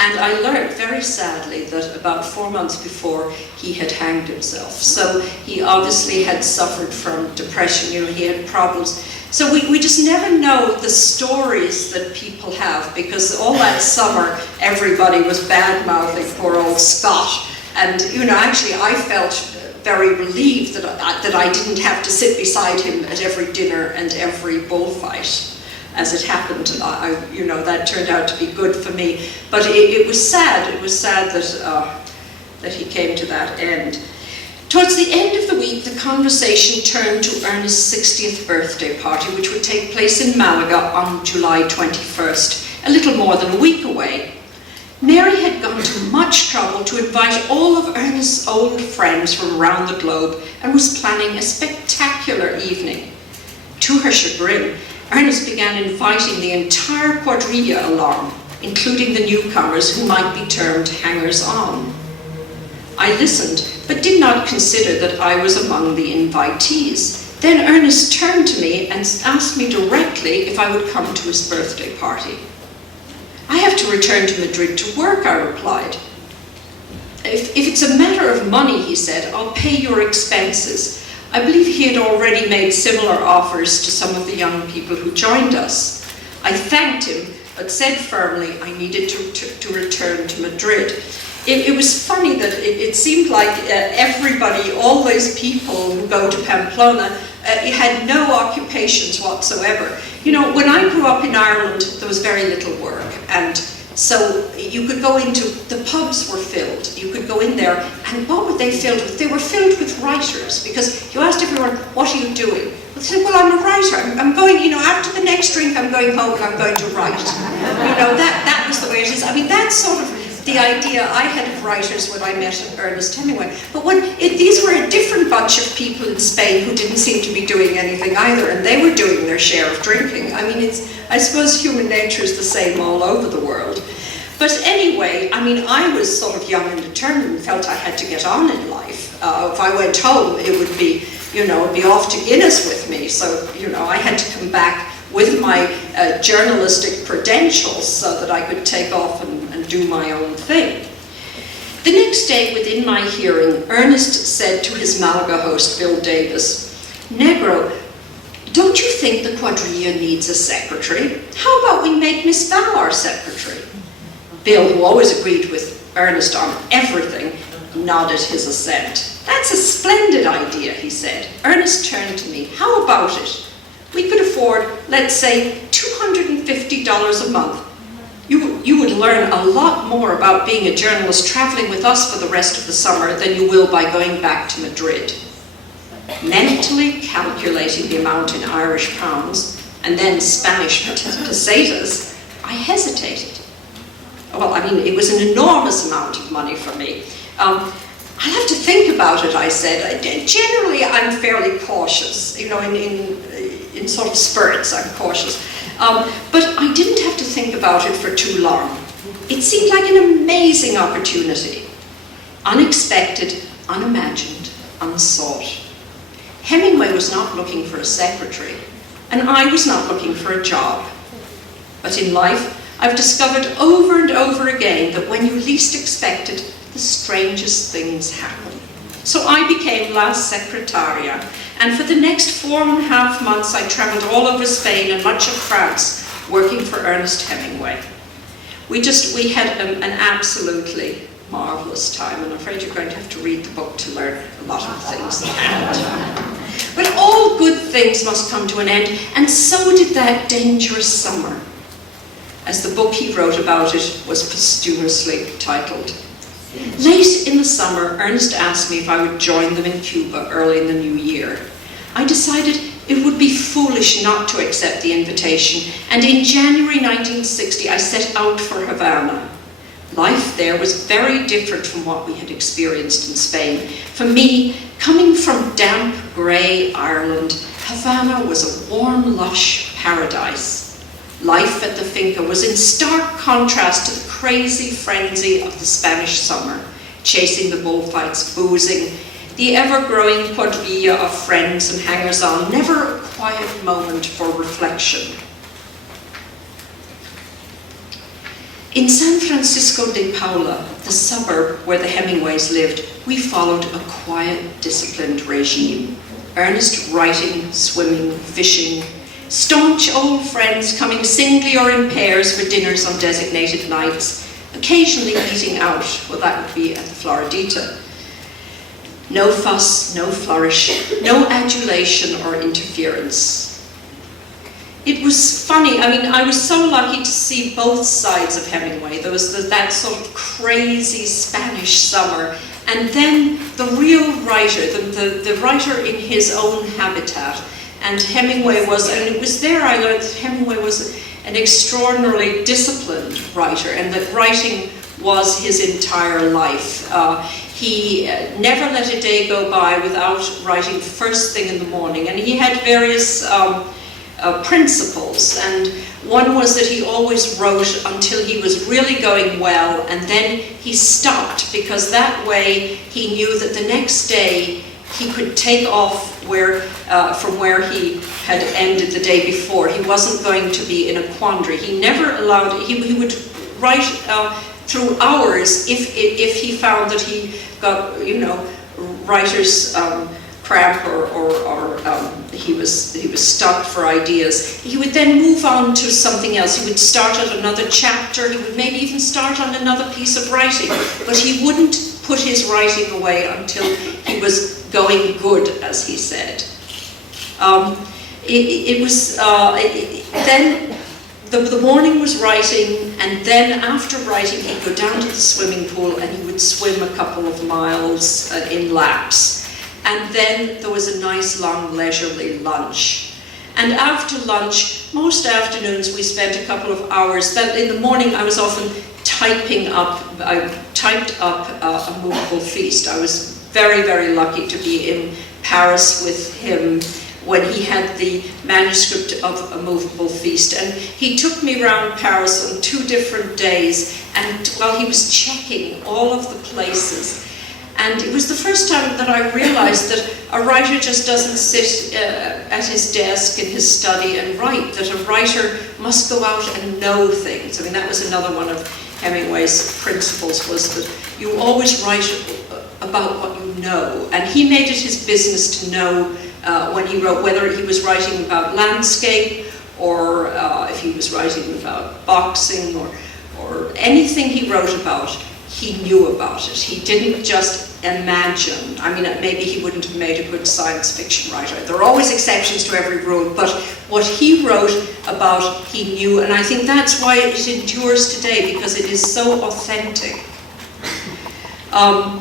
And I learned very sadly that about 4 months before he had hanged himself. So he obviously had suffered from depression, he had problems. So we just never know the stories that people have, because all that summer everybody was bad-mouthing poor old Scott. And actually I felt very relieved that I didn't have to sit beside him at every dinner and every bullfight. As it happened, that turned out to be good for me. But it was sad. It was sad that he came to that end. Towards the end of the week, the conversation turned to Ernest's 60th birthday party, which would take place in Malaga on July 21st, a little more than a week away. Mary had gone to much trouble to invite all of Ernest's old friends from around the globe and was planning a spectacular evening. To her chagrin, Ernest began inviting the entire quadrilla along, including the newcomers who might be termed hangers-on. I listened, but did not consider that I was among the invitees. Then Ernest turned to me and asked me directly if I would come to his birthday party. I have to return to Madrid to work, I replied. If it's a matter of money, he said, I'll pay your expenses. I believe he had already made similar offers to some of the young people who joined us. I thanked him, but said firmly I needed to return to Madrid. It was funny that it seemed like everybody, all those people who go to Pamplona, had no occupations whatsoever. When I grew up in Ireland, there was very little work, and so you could go into, the pubs were filled, you could go in there, and what were they filled with? They were filled with writers, because you asked everyone, what are you doing? Well, they said, well, I'm a writer, I'm going, after the next drink, I'm going home and I'm going to write. That was the way it is. I mean, that's sort of the idea I had of writers when I met Ernest Hemingway. But these were a different bunch of people in Spain who didn't seem to be doing anything either, and they were doing their share of drinking. I mean, I suppose human nature is the same all over the world. But anyway, I mean, I was sort of young and determined and felt I had to get on in life. If I went home, it would be, it'd be off to Guinness with me. So, I had to come back with my journalistic credentials so that I could take off and do my own thing. The next day, within my hearing, Ernest said to his Malaga host, Bill Davis, Negro, don't you think the quadrilla needs a secretary? How about we make Miss Val our secretary? Bill, who always agreed with Ernest on everything, nodded his assent. "That's a splendid idea," he said. Ernest turned to me. "How about it? We could afford, let's say, $250 a month. You would learn a lot more about being a journalist traveling with us for the rest of the summer than you will by going back to Madrid." Mentally calculating the amount in Irish pounds and then Spanish pesetas, I hesitated. Well, I mean, it was an enormous amount of money for me. "I'll have to think about it," I said. "Generally, I'm fairly cautious. You know, in sort of spurts, I'm cautious. But I didn't have to think about it for too long. It seemed like an amazing opportunity. Unexpected, unimagined, unsought. Hemingway was not looking for a secretary, and I was not looking for a job. But in life, I've discovered over and over again that when you least expect it, the strangest things happen. So I became La Secretaria, and for the next 4.5 months I traveled all over Spain and much of France working for Ernest Hemingway. We had an absolutely marvelous time, and I'm afraid you're going to have to read the book to learn a lot of things that happened. But all good things must come to an end, and so did that dangerous summer, as the book he wrote about it was posthumously titled. Late in the summer, Ernest asked me if I would join them in Cuba early in the new year. I decided it would be foolish not to accept the invitation, and in January 1960 I set out for Havana. Life there was very different from what we had experienced in Spain. For me, coming from damp, grey Ireland, Havana was a warm, lush paradise. Life at the finca was in stark contrast to the crazy frenzy of the Spanish summer, chasing the bullfights, boozing, the ever-growing quadrilla of friends and hangers-on, never a quiet moment for reflection. In San Francisco de Paula, the suburb where the Hemingways lived, we followed a quiet, disciplined regime. Ernest writing, swimming, fishing, staunch old friends coming singly or in pairs for dinners on designated nights, occasionally eating out, well, that would be at the Floridita. No fuss, no flourish, no adulation or interference. It was funny, I mean, I was so lucky to see both sides of Hemingway. There was that sort of crazy Spanish summer, and then the real writer, the writer in his own habitat. And Hemingway was, and it was there I learned that Hemingway was an extraordinarily disciplined writer, and that writing was his entire life. He never let a day go by without writing first thing in the morning, and he had various principles, and one was that he always wrote until he was really going well, and then he stopped, because that way he knew that the next day he could take off from where he had ended the day before. He wasn't going to be in a quandary. He never allowed, he would write through hours if he found that he got, writer's cramp or he was stuck for ideas. He would then move on to something else. He would start at another chapter. He would maybe even start on another piece of writing, but he wouldn't put his writing away until he was going good, as he said. Then the morning was writing, and then after writing he'd go down to the swimming pool and he would swim a couple of miles in laps. And then there was a nice long leisurely lunch. And after lunch, most afternoons we spent a couple of hours. That in the morning I was often I typed up a movable feast. I was very, very lucky to be in Paris with him when he had the manuscript of A Movable Feast. And he took me around Paris on 2 different days, and while he was checking all of the places. And it was the first time that I realized that a writer just doesn't sit at his desk in his study and write, that a writer must go out and know things. I mean, that was another one of Hemingway's principles, was that you always write about what you know. And he made it his business to know when he wrote, whether he was writing about landscape or if he was writing about boxing or anything he wrote about. he knew about it. He didn't just imagine. I mean, maybe he wouldn't have made a good science fiction writer. There are always exceptions to every rule, but what he wrote about, he knew, and I think that's why it endures today, because it is so authentic. I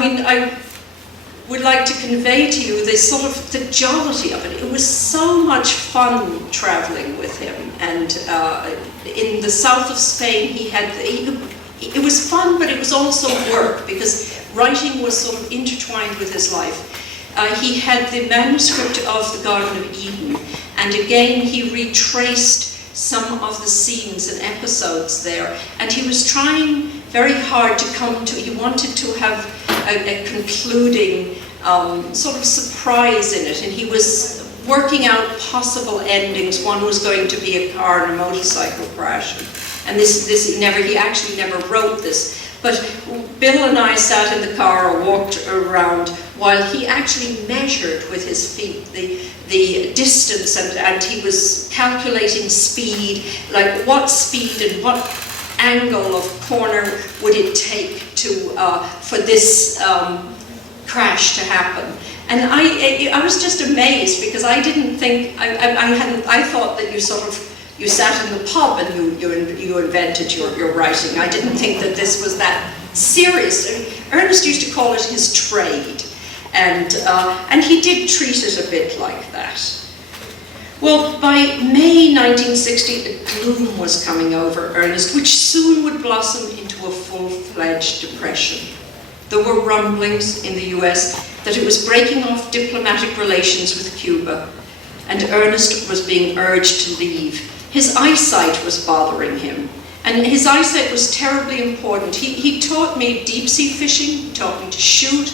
mean, I would like to convey to you this sort of the jollity of it. It was so much fun traveling with him, and in the south of Spain it was fun, but it was also work, because writing was sort of intertwined with his life. He had the manuscript of the Garden of Eden, and again he retraced some of the scenes and episodes there, and he was trying very hard to come to, he wanted to have a concluding sort of surprise in it, and he was working out possible endings. One was going to be a car and a motorcycle crash, and he actually never wrote this. But Bill and I sat in the car or walked around while he actually measured with his feet the distance, and he was calculating speed, like what speed and what angle of corner would it take for this crash to happen. And I was just amazed, because I didn't think, I thought that you sat in the pub and you invented your writing. I didn't think that this was that serious. Ernest used to call it his trade, and he did treat it a bit like that. Well, by May 1960, a gloom was coming over Ernest, which soon would blossom into a full-fledged depression. There were rumblings in the US that it was breaking off diplomatic relations with Cuba, and Ernest was being urged to leave. His eyesight was bothering him, and his eyesight was terribly important. He taught me deep-sea fishing, he taught me to shoot.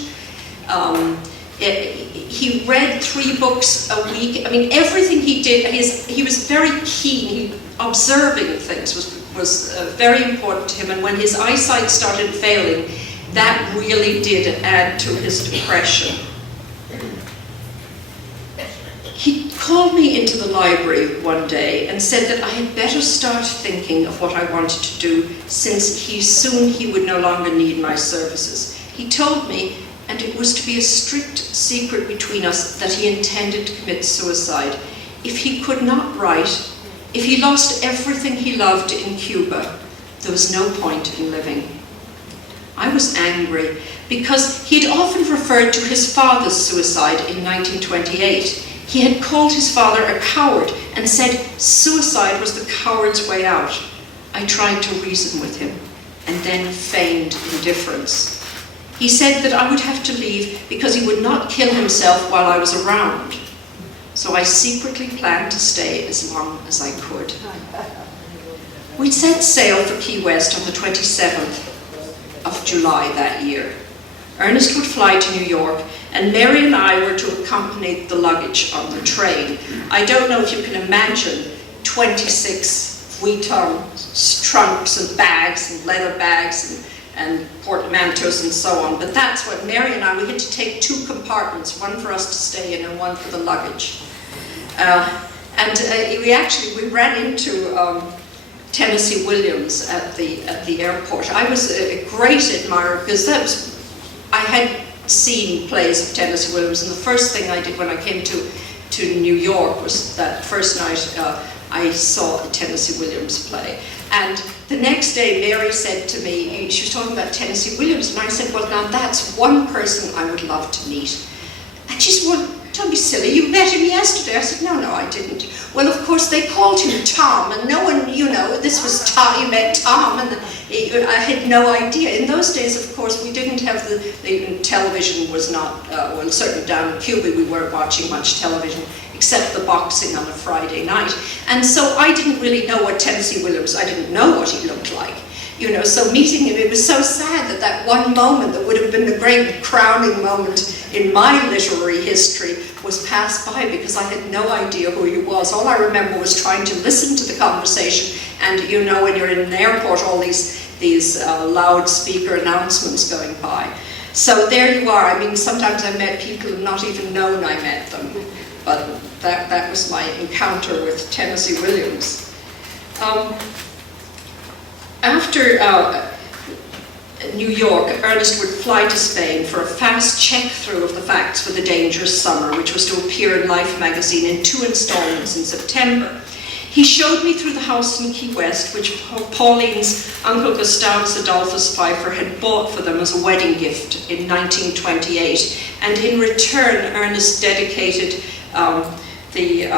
He read 3 books a week. I mean, everything he did, he was very keen. Observing things was very important to him, and when his eyesight started failing, that really did add to his depression. He called me into the library one day and said that I had better start thinking of what I wanted to do, since soon he would no longer need my services. He told me, and it was to be a strict secret between us, that he intended to commit suicide. If he could not write, if he lost everything he loved in Cuba, there was no point in living. I was angry, because he had often referred to his father's suicide in 1928. He had called his father a coward and said suicide was the coward's way out. I tried to reason with him, and then feigned indifference. He said that I would have to leave because he would not kill himself while I was around. So I secretly planned to stay as long as I could. We'd set sail for Key West on the 27th of July that year. Ernest would fly to New York, and Mary and I were to accompany the luggage on the train. I don't know if you can imagine 26 Vuitton trunks and bags and leather bags and portmanteaus and so on, but that's what Mary and we had to take 2 compartments, one for us to stay in and one for the luggage. We ran into Tennessee Williams at the airport. I was a great admirer, because I had seen plays of Tennessee Williams, and the first thing I did when I came to New York was that first night I saw a Tennessee Williams play. And the next day Mary said to me, she was talking about Tennessee Williams, and I said, well, now that's one person I would love to meet. And she said, well, don't be silly, you met him yesterday. I said, no, I didn't. Well, of course, they called him Tom, and no one, this was Tom, you met Tom, and I had no idea. In those days, of course, we didn't have the television was not, certainly down in Cuba, we weren't watching much television, except the boxing on a Friday night. And so I didn't really know what Tennessee Williams, I didn't know what he looked like. So meeting him, it was so sad that one moment that would have been the great crowning moment in my literary history was passed by, because I had no idea who he was. All I remember was trying to listen to the conversation, and when you're in an airport, all these loudspeaker announcements going by. So there you are. I mean, sometimes I met people who not even known I met them, but that was my encounter with Tennessee Williams. after New York, Ernest would fly to Spain for a fast check-through of the facts for The Dangerous Summer, which was to appear in Life magazine in 2 installments in September. He showed me through the house in Key West, which Pauline's uncle Gustavus Adolphus Pfeiffer had bought for them as a wedding gift in 1928. And in return, Ernest dedicated the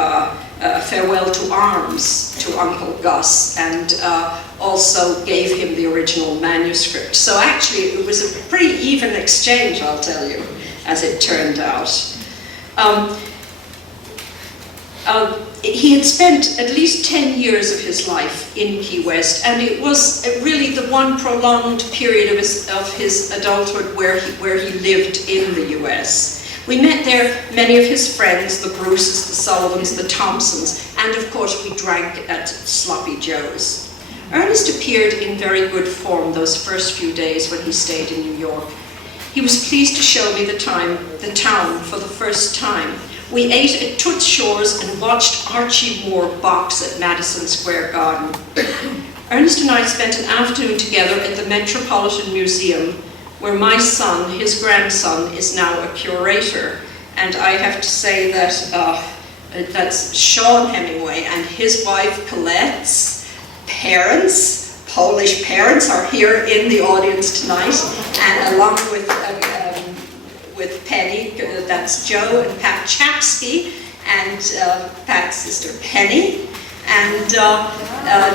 Farewell to Arms to Uncle Gus, and also gave him the original manuscript. So actually it was a pretty even exchange, I'll tell you, as it turned out. He had spent at least 10 years of his life in Key West, and it was really the one prolonged period of his adulthood where he lived in the US. We met there many of his friends, the Bruces, the Sullivans, the Thompsons, and of course we drank at Sloppy Joe's. Ernest appeared in very good form those first few days when he stayed in New York. He was pleased to show me the town for the first time. We ate at Toots Shores and watched Archie Moore box at Madison Square Garden. Ernest and I spent an afternoon together at the Metropolitan Museum, where my son, his grandson, is now a curator. And I have to say that that's Sean Hemingway and his wife Colette's parents, Polish parents, are here in the audience tonight, and along with Penny, that's Joe and Pat Chapsky, and Pat's sister Penny. And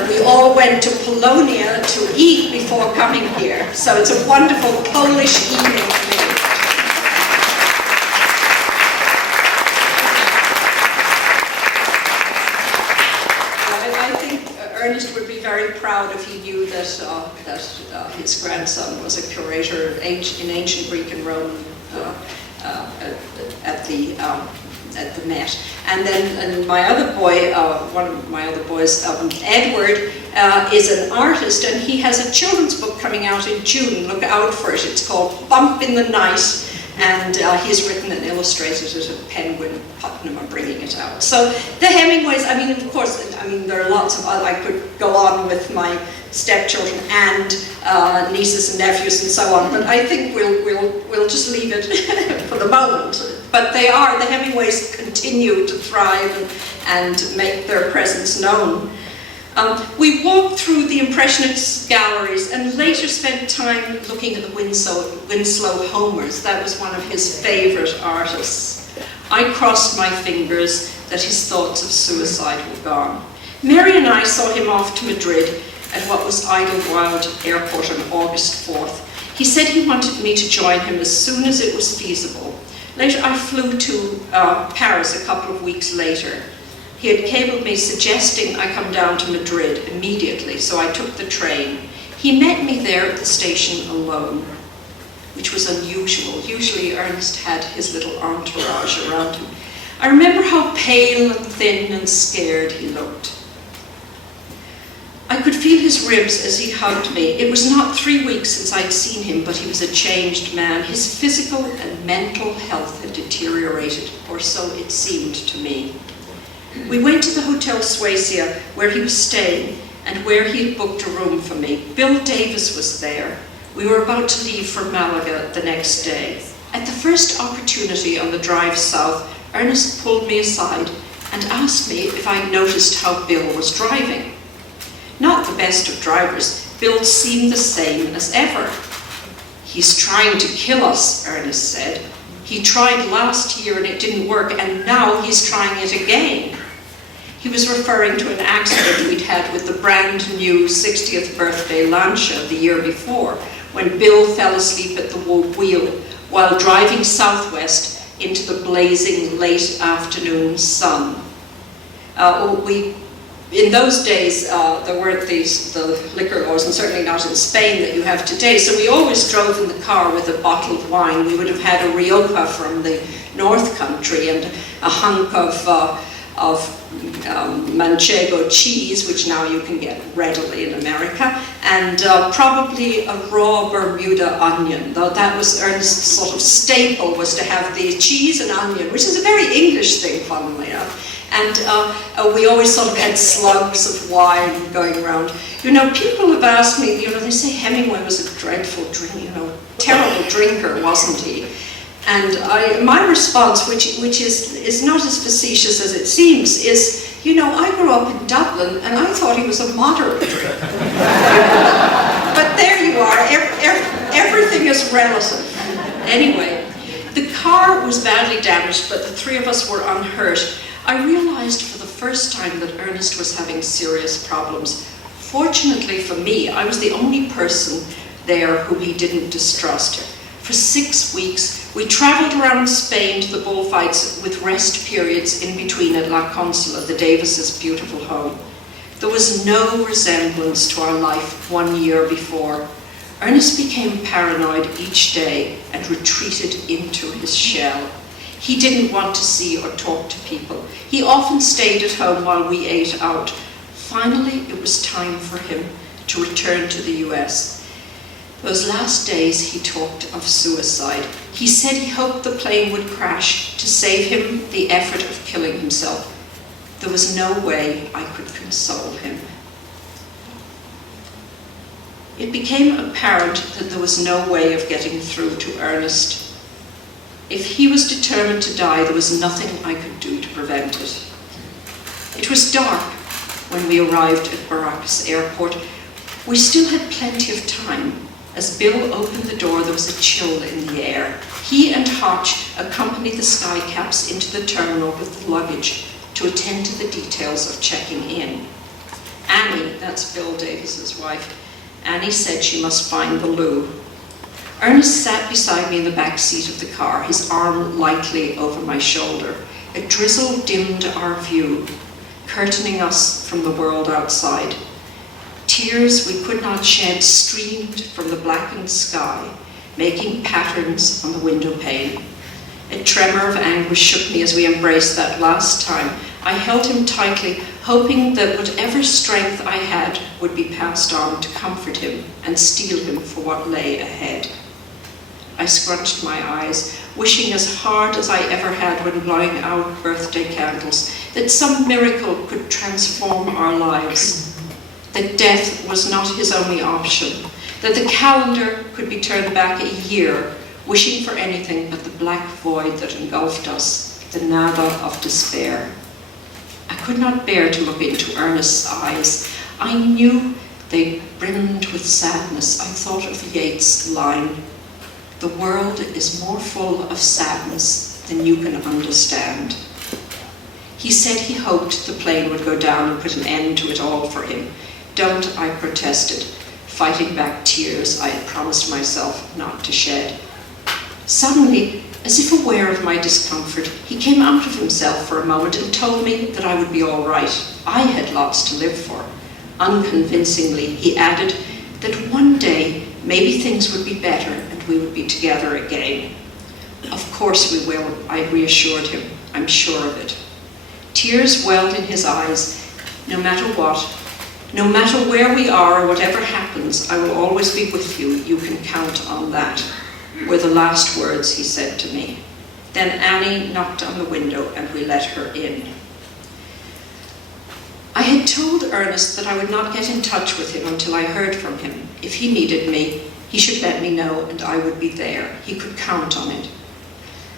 we all went to Polonia to eat before coming here. So it's a wonderful Polish evening for me. I think Ernest would be very proud if he knew that, his grandson was a curator in ancient Greek and Roman at the Met. And then my other boy, one of my other boys, Edward, is an artist, and he has a children's book coming out in June. Look out for it. It's called Bump in the Night, and he's written and illustrated it at Penguin. Putnam are bringing it out. So the Hemingways, I mean, of course, there are lots of other, I could go on with my stepchildren and nieces and nephews and so on, but I think we'll just leave it for the moment. But the Hemingways continue to thrive and make their presence known. We walked through the Impressionist galleries and later spent time looking at the Winslow Homers. That was one of his favorite artists. I crossed my fingers that his thoughts of suicide were gone. Mary and I saw him off to Madrid at what was Idlewild Airport on August 4th. He said he wanted me to join him as soon as it was feasible. Later, I flew to Paris a couple of weeks later. He had cabled me suggesting I come down to Madrid immediately, so I took the train. He met me there at the station alone, which was unusual. Usually Ernest had his little entourage around him. I remember how pale and thin and scared he looked. I could feel his ribs as he hugged me. It was not 3 weeks since I'd seen him, but he was a changed man. His physical and mental health had deteriorated, or so it seemed to me. We went to the Hotel Suecia, where he was staying, and where he had booked a room for me. Bill Davis was there. We were about to leave for Malaga the next day. At the first opportunity on the drive south, Ernest pulled me aside and asked me if I noticed how Bill was driving. Not the best of drivers, Bill seemed the same as ever. "He's trying to kill us," Ernest said. "He tried last year and it didn't work, and now he's trying it again." He was referring to an accident we'd had with the brand new 60th birthday Lancia the year before, when Bill fell asleep at the wheel while driving southwest into the blazing late afternoon sun. In those days, there weren't the liquor laws, and certainly not in Spain, that you have today, so we always drove in the car with a bottle of wine. We would have had a Rioja from the North Country and a hunk of Manchego cheese, which now you can get readily in America, and probably a raw Bermuda onion, though that was Ernest's sort of staple, was to have the cheese and onion, which is a very English thing, funnily enough. And we always sort of had slugs of wine going around. You know, people have asked me, you know, they say Hemingway was a dreadful terrible drinker, wasn't he? And my response, which is not as facetious as it seems, is, you know, I grew up in Dublin and I thought he was a moderate drinker. But there you are, everything is relative. Anyway, the car was badly damaged, but the three of us were unhurt. I realized for the first time that Ernest was having serious problems. Fortunately for me, I was the only person there whom he didn't distrust. For 6 weeks, we traveled around Spain to the bullfights with rest periods in between at La Consola, the Davises' beautiful home. There was no resemblance to our life 1 year before. Ernest became paranoid each day and retreated into his shell. He didn't want to see or talk to people. He often stayed at home while we ate out. Finally, it was time for him to return to the US. Those last days he talked of suicide. He said he hoped the plane would crash to save him the effort of killing himself. There was no way I could console him. It became apparent that there was no way of getting through to Ernest. If he was determined to die, there was nothing I could do to prevent it. It was dark when we arrived at Baracas Airport. We still had plenty of time. As Bill opened the door, there was a chill in the air. He and Hotch accompanied the Skycaps into the terminal with the luggage to attend to the details of checking in. Annie, that's Bill Davis's wife, Annie said she must find the loo. Ernest sat beside me in the back seat of the car, his arm lightly over my shoulder. A drizzle dimmed our view, curtaining us from the world outside. Tears we could not shed streamed from the blackened sky, making patterns on the window pane. A tremor of anguish shook me as we embraced that last time. I held him tightly, hoping that whatever strength I had would be passed on to comfort him and steel him for what lay ahead. I scrunched my eyes, wishing as hard as I ever had when blowing out birthday candles, that some miracle could transform our lives. That death was not his only option, that the calendar could be turned back a year, wishing for anything but the black void that engulfed us, the nada of despair. I could not bear to look into Ernest's eyes. I knew they brimmed with sadness. I thought of Yeats' line, "The world is more full of sadness than you can understand." He said he hoped the plane would go down and put an end to it all for him. "Don't," I protested, fighting back tears I had promised myself not to shed. Suddenly, as if aware of my discomfort, he came out of himself for a moment and told me that I would be all right. I had lots to live for. Unconvincingly, he added that one day maybe things would be better and we would be together again. "Of course we will," I reassured him. "I'm sure of it." Tears welled in his eyes. "No matter what, no matter where we are or whatever happens, I will always be with you. You can count on that," were the last words he said to me. Then Annie knocked on the window and we let her in. I had told Ernest that I would not get in touch with him until I heard from him. If he needed me, he should let me know and I would be there. He could count on it.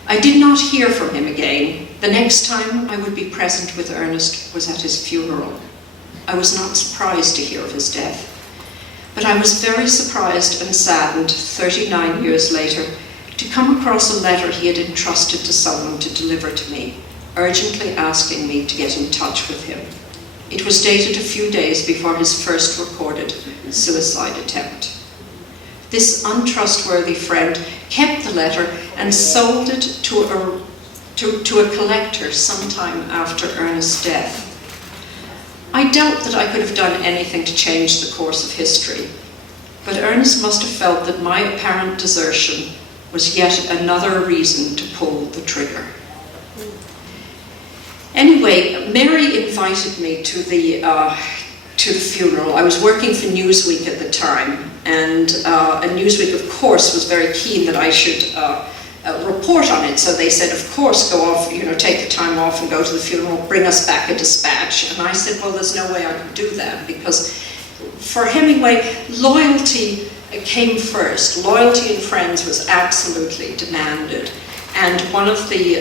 I did not hear from him again. The next time I would be present with Ernest was at his funeral. I was not surprised to hear of his death, but I was very surprised and saddened 39 years later to come across a letter he had entrusted to someone to deliver to me, urgently asking me to get in touch with him. It was dated a few days before his first recorded suicide attempt. This untrustworthy friend kept the letter and sold it to a collector sometime after Ernest's death. I doubt that I could have done anything to change the course of history, but Ernest must have felt that my apparent desertion was yet another reason to pull the trigger. Anyway, Mary invited me to the funeral. I was working for Newsweek at the time, and Newsweek, of course, was very keen that I should report on it. So they said, of course, go off, take the time off and go to the funeral, bring us back a dispatch. And I said, well, there's no way I could do that because for Hemingway, loyalty came first. Loyalty in friends was absolutely demanded. And one of the,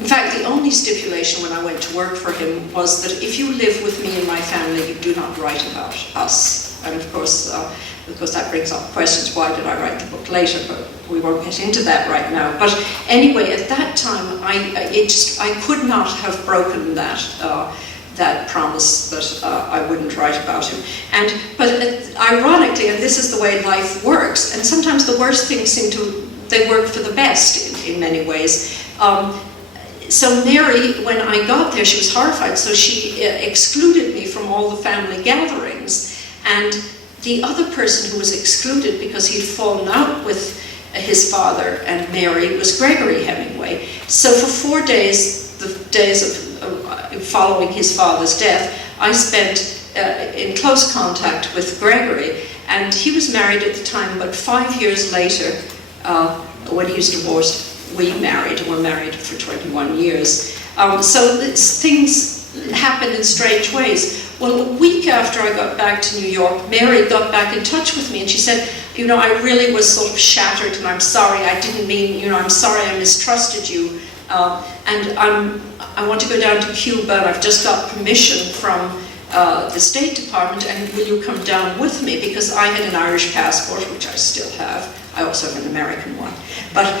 in fact, the only stipulation when I went to work for him was that if you live with me and my family, you do not write about us. And of course, that brings up questions, why did I write the book later? But we won't get into that right now. But anyway, at that time, I could not have broken that promise that I wouldn't write about him. But ironically, and this is the way life works, and sometimes the worst things they work for the best in many ways. So Mary, when I got there, she was horrified, so she excluded me from all the family gatherings. And the other person who was excluded because he'd fallen out with his father and Mary was Gregory Hemingway. So for 4 days, the days of following his father's death, I spent in close contact with Gregory, and he was married at the time, but 5 years later, when he was divorced, we married, and were married for 21 years. So things happen in strange ways. Well, a week after I got back to New York, Mary got back in touch with me, and she said, you know, I really was sort of shattered, and I'm sorry, I didn't mean, you know, I'm sorry I mistrusted you, and I want to go down to Cuba, and I've just got permission from the State Department, and will you come down with me? Because I had an Irish passport, which I still have. I also have an American one. But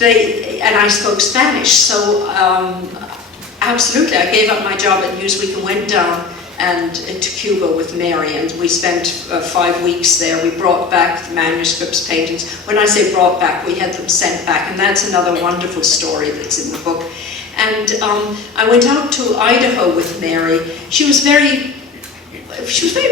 and I spoke Spanish, so absolutely, I gave up my job at Newsweek and went down to Cuba with Mary, and we spent 5 weeks there. We brought back the manuscripts, paintings. When I say brought back, we had them sent back, and that's another wonderful story that's in the book. And I went out to Idaho with Mary. She was very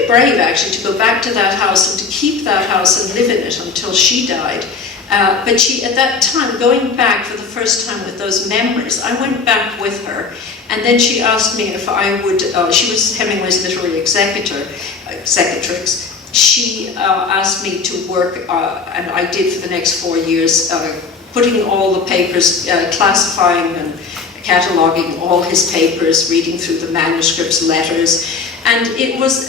brave, actually, to go back to that house and to keep that house and live in it until she died. But she, at that time, going back for the first time with those memories, I went back with her, and then she asked me if I would, she was Hemingway's literary executrix. She asked me to work, and I did for the next 4 years, putting all the papers, classifying and cataloging all his papers, reading through the manuscripts, letters, and it was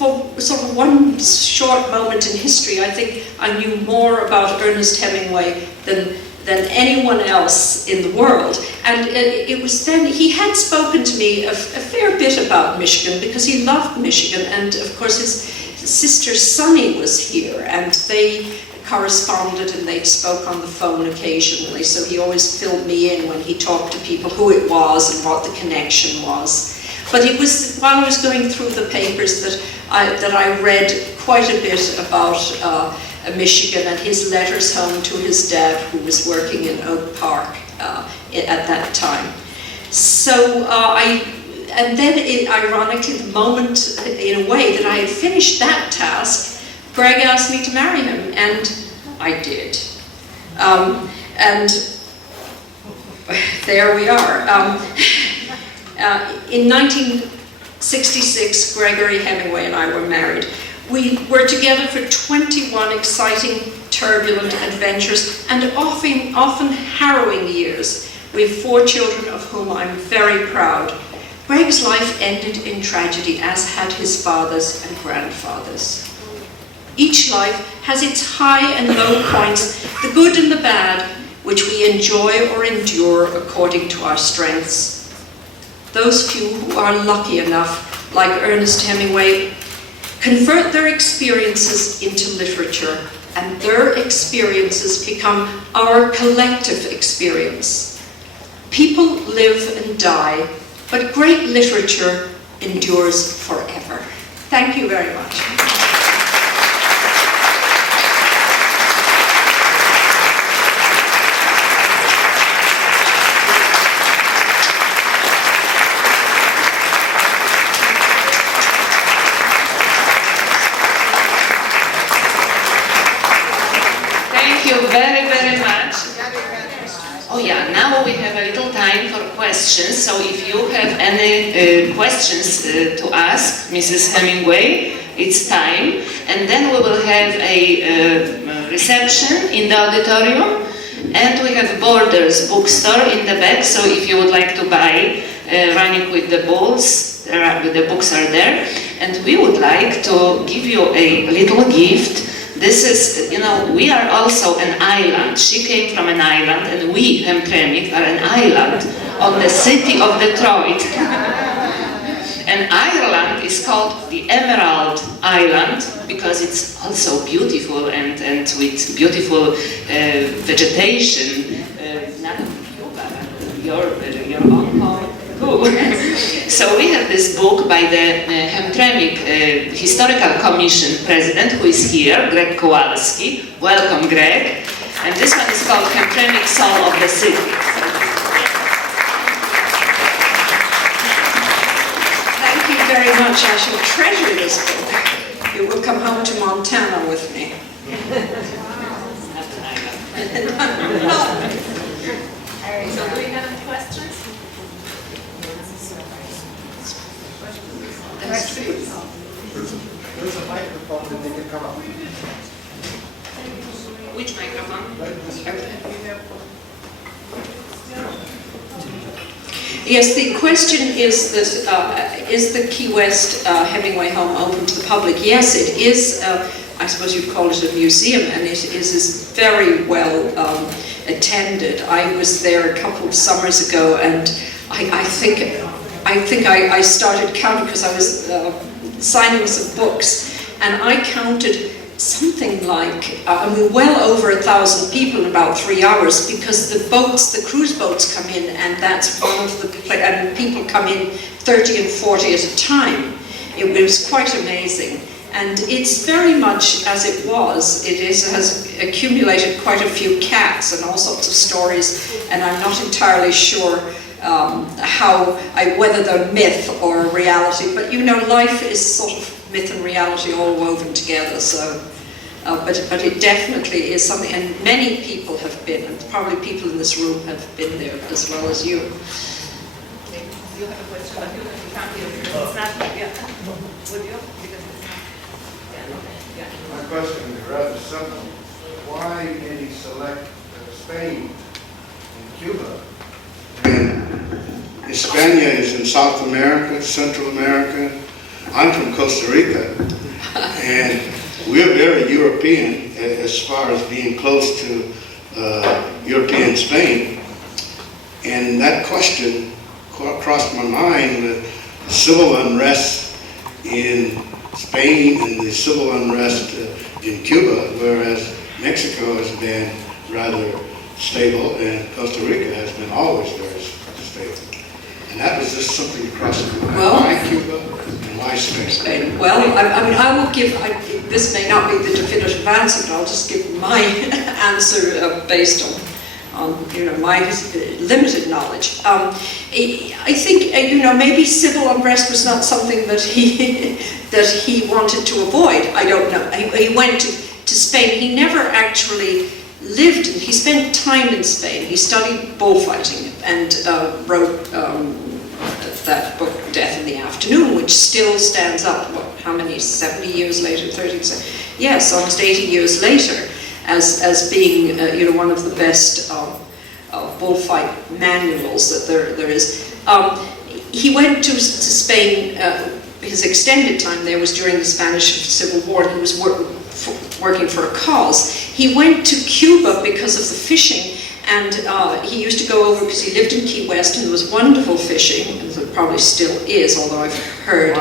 for sort of one short moment in history, I think I knew more about Ernest Hemingway than anyone else in the world. And it was then, he had spoken to me a fair bit about Michigan, because he loved Michigan, and of course his sister Sonny was here, and they corresponded and they spoke on the phone occasionally, so he always filled me in when he talked to people who it was and what the connection was. But it was while I was going through the papers that I read quite a bit about Michigan and his letters home to his dad, who was working in Oak Park at that time. So and then ironically, the moment, in a way, that I had finished that task, Greg asked me to marry him, and I did. And there we are. In 1966, Gregory Hemingway and I were married. We were together for 21 exciting, turbulent, adventures, and often harrowing years. We have 4 children, of whom I'm very proud. Greg's life ended in tragedy, as had his father's and grandfather's. Each life has its high and low points, the good and the bad, which we enjoy or endure according to our strengths. Those few who are lucky enough, like Ernest Hemingway, convert their experiences into literature, and their experiences become our collective experience. People live and die, but great literature endures forever. Thank you very much. Very much. Oh yeah, now we have a little time for questions, so if you have any questions to ask Mrs. Hemingway, it's time, and then we will have a reception in the auditorium, and we have Borders bookstore in the back, so if you would like to buy Running with the Bulls, The books are there, and we would like to give you a little gift. This is, we are also an island. She came from an island, and we, Hamtramck, are an island on the city of Detroit. And Ireland is called the Emerald Island because it's also beautiful and with beautiful vegetation. Not your own home. So we have this book by the Hamtramck Historical Commission President, who is here, Greg Kowalski. Welcome, Greg. And this one is called Hamtramck Soul of the City. Thank you very much. I shall treasure this book. It will come home to Montana with me. So do we have any questions? There's a microphone that they can come up. Which microphone? Yes, the question is that, is the Key West Hemingway home open to the public? Yes, it is. I suppose you'd call it a museum, and it is very well attended. I was there a couple of summers ago, and I think I started counting because I was signing some books, and I counted something like, well over 1,000 people in about 3 hours, because the cruise boats come in, and that's one of the, and people come in 30 and 40 at a time. It was quite amazing. And it's very much as it was. It has accumulated quite a few cats and all sorts of stories, and I'm not entirely sure whether they're myth or reality, but life is sort of myth and reality all woven together, so, but it definitely is something, and many people have been, and probably people in this room have been there as well as you. You have a question, but you can't hear. It's not, would you? Because it's not, yeah. My question is rather simple. Why did he select Spain and Cuba? Hispania is in South America, Central America. I'm from Costa Rica, and we're very European as far as being close to European Spain. And that question crossed my mind with civil unrest in Spain and the civil unrest in Cuba, whereas Mexico has been rather stable and Costa Rica has been always very stable. And that was just something across the mind. Well, why Cuba and why Spain? Well, I mean, I will give, this may not be the definitive answer, but I'll just give my answer based on my limited knowledge. I think, maybe civil unrest was not something that he wanted to avoid. I don't know. He went to Spain. He never actually lived, he spent time in Spain. He studied bullfighting and wrote that book, Death in the Afternoon, which still stands up, how many, 70 years later, 30, yes, almost 80 years later, as being, one of the best bullfight manuals that there is. He went to Spain, his extended time there was during the Spanish Civil War. He was working for a cause. He went to Cuba because of the fishing, and he used to go over because he lived in Key West and there was wonderful fishing, and there probably still is, although I've heard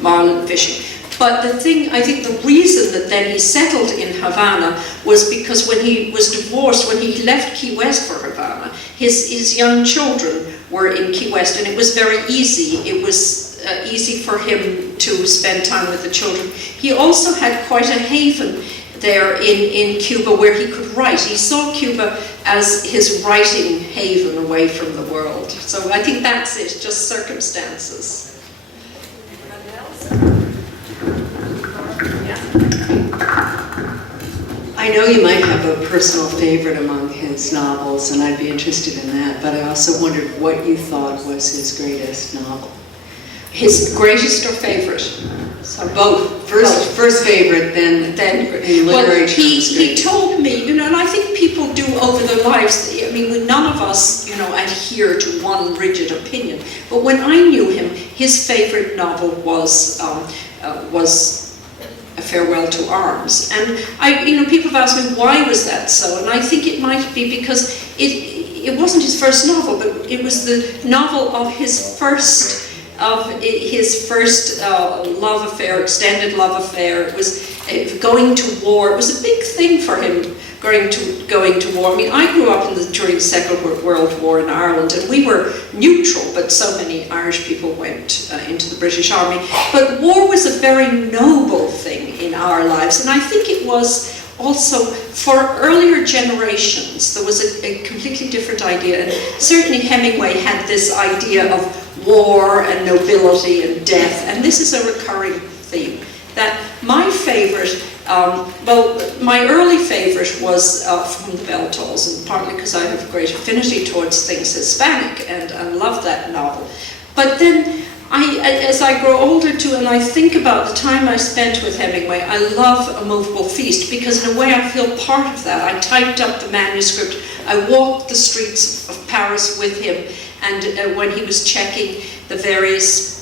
marlin fishing. But the thing, I think the reason that then he settled in Havana was because when he was divorced, when he left Key West for Havana, his young children were in Key West, and it was very easy. It was easy for him to spend time with the children. He also had quite a haven there in Cuba where he could write. He saw Cuba as his writing haven away from the world. So I think that's it, just circumstances. I know you might have a personal favorite among his novels, and I'd be interested in that, but I also wondered what you thought was his greatest novel. His greatest or favorite? So both. First favorite, then in literary terms. He told me you know, and I think people do over their lives. I mean, none of us, you know, adhere to one rigid opinion. But when I knew him, his favorite novel was A Farewell to Arms. And you know, people have asked me, why was that so? And I think it might be because it wasn't his first novel, but it was the novel of his first love affair, extended love affair. It was going to war. It was a big thing for him, going to war. I mean, I grew up during the Second World War in Ireland, and we were neutral, but so many Irish people went into the British Army. But war was a very noble thing in our lives, and I think it was also for earlier generations. There was a completely different idea, and certainly Hemingway had this idea of war and nobility and death, and this is a recurring theme. That my favorite, my early favorite was From the Bell Tolls, and partly because I have a great affinity towards things Hispanic, and I love that novel. But then, as I grow older too, and I think about the time I spent with Hemingway, I love A Movable Feast, because in a way I feel part of that. I typed up the manuscript, I walked the streets of Paris with him, and when he was checking the various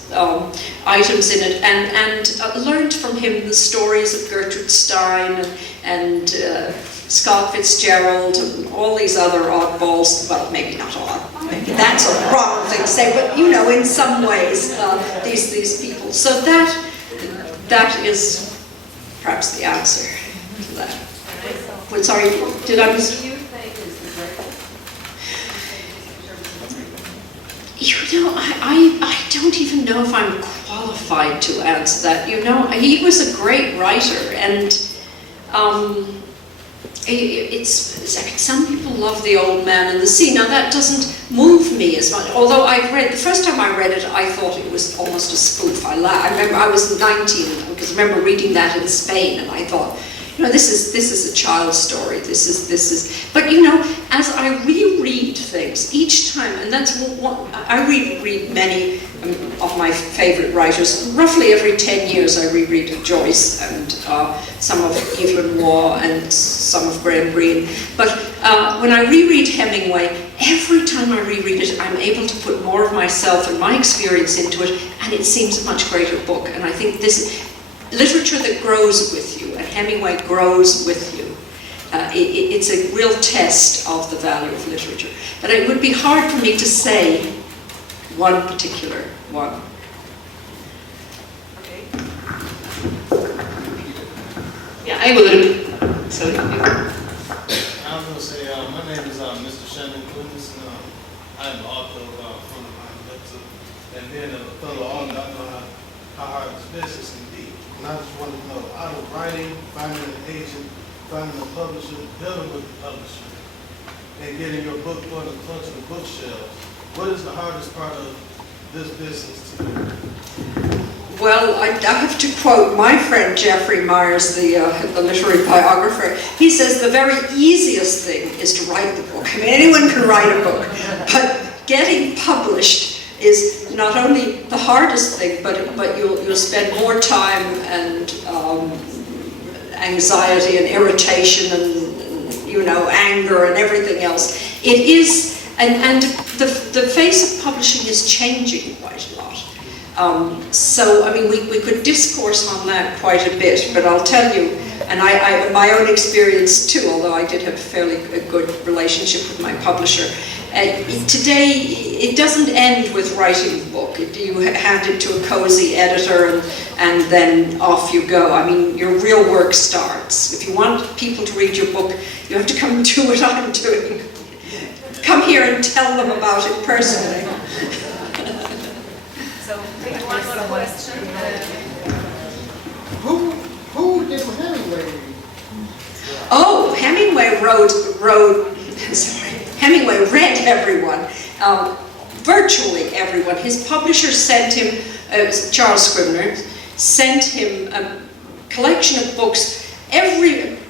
items in it, and learned from him the stories of Gertrude Stein and Scott Fitzgerald and all these other oddballs. Well, maybe not all. Maybe that's a wrong thing to say, but you know, in some ways, these people. So that is perhaps the answer to that. Wait, sorry, did I miss? You know, I don't even know if I'm qualified to answer that. You know, he was a great writer, and some people love The Old Man and the Sea. Now that doesn't move me as much. Although the first time I read it, I thought it was almost a spoof. I remember I was 19, because I remember reading that in Spain, and I thought, you know, this is a child's story. This is. But you know, as I reread things each time, and that's what I reread many of my favorite writers. Roughly every 10 years, I reread Joyce and some of Evelyn Waugh and some of Graham Greene. But when I reread Hemingway, every time I reread it, I'm able to put more of myself and my experience into it, and it seems a much greater book. And I think this literature that grows with you, and Hemingway grows with you. It's a real test of the value of literature. But it would be hard for me to say one particular one. Okay. Yeah, I would. Sorry. I'm going to say, my name is Mr. Shannon Clemens, and I'm the author of From the Mind Lecture. And being a fellow author, I know how hard this business can be. And I just want to know, out of writing, finding an agent, finding a publisher, dealing with the publisher, and getting your book on the front of the bookshelves, what is the hardest part of this business to do? Well, I have to quote my friend Jeffrey Myers, the literary biographer. He says the very easiest thing is to write the book. I mean, anyone can write a book, but getting published is not only the hardest thing, but you'll spend more time and anxiety and irritation and you know, anger and everything else. It is, and the face of publishing is changing quite a lot. So, I mean, we could discourse on that quite a bit, but I'll tell you, and I my own experience too, although I did have a fairly good relationship with my publisher. Today, it doesn't end with writing the book. You hand it to a cozy editor and then off you go. I mean, your real work starts. If you want people to read your book, you have to come and do what I'm doing. Come here and tell them about it personally. So, one more question. Who did Hemingway read? Oh, Hemingway Hemingway read everyone, virtually everyone. His publisher sent him, Charles Scribner, sent him a collection of books.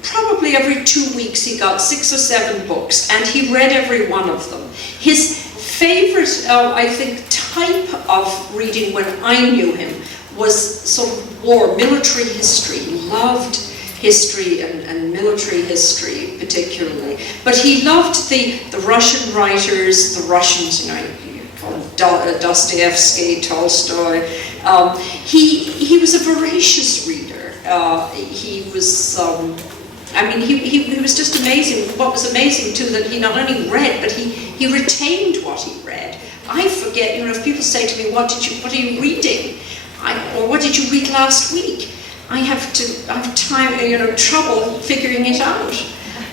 Probably every 2 weeks he got 6 or 7 books, and he read every one of them. His favorite, I think, type of reading when I knew him was sort of war, military history. He loved history and military history particularly. But he loved the Russian writers, the Russians, you know, Dostoevsky, Tolstoy. He was a voracious reader. He was, I mean, he was just amazing. What was amazing too, that he not only read, but he retained what he read. I forget, you know, if people say to me, what are you reading? Or what did you read last week? I have time, you know, trouble figuring it out.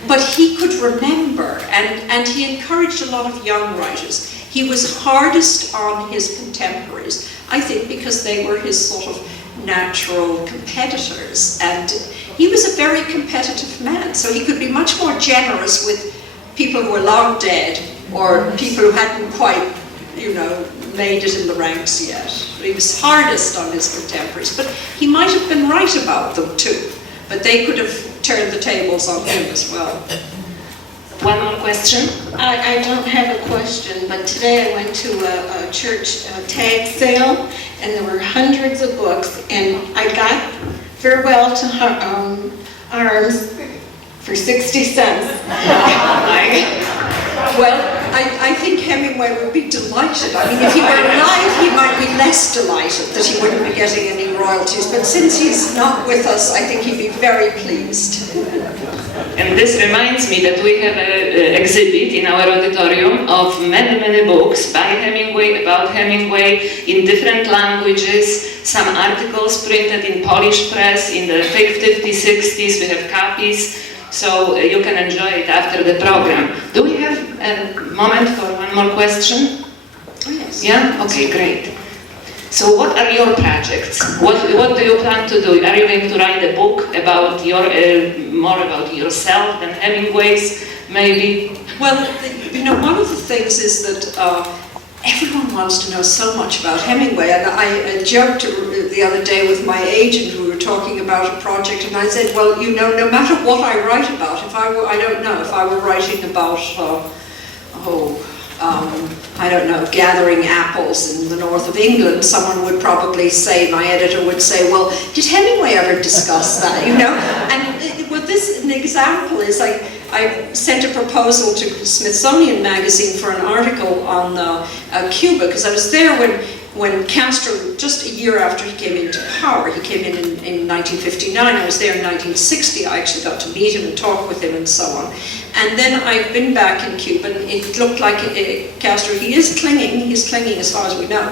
But he could remember, and he encouraged a lot of young writers. He was hardest on his contemporaries, I think because they were his sort of natural competitors. And he was a very competitive man, so he could be much more generous with people who were long dead or people who hadn't quite, you know, made it in the ranks yet. He was hardest on his contemporaries, but he might have been right about them too. But they could have turned the tables on him as well. One more question. I don't have a question, but today I went to a church tag sale, and there were hundreds of books, and I got Farewell to Arms for 60 cents. Well, I think Hemingway would be delighted. I mean, if he were alive, he might be less delighted that he wouldn't be getting any royalties. But since he's not with us, I think he'd be very pleased. And this reminds me that we have an exhibit in our auditorium of many, many books by Hemingway, about Hemingway, in different languages, some articles printed in Polish press in the 50s, 60s, we have copies, so you can enjoy it after the program. Do we have a moment for one more question? Oh, yes. Yeah? Okay, great. So what are your projects? What do you plan to do? Are you going to write a book about your more about yourself than Hemingway's, maybe? Well, you know, one of the things is that everyone wants to know so much about Hemingway, and I joked the other day with my agent. We were talking about a project, and I said, well, you know, no matter what I write about, if I were writing about, I don't know, gathering apples in the north of England, someone would probably say, my editor would say, well, did Hemingway ever discuss that, you know? And well, an example is I sent a proposal to Smithsonian Magazine for an article on Cuba, because I was there when Castro, just a year after he came into power, he came in 1959, I was there in 1960, I actually got to meet him and talk with him and so on. And then I've been back in Cuba, and it looked like Castro, he's clinging as far as we know,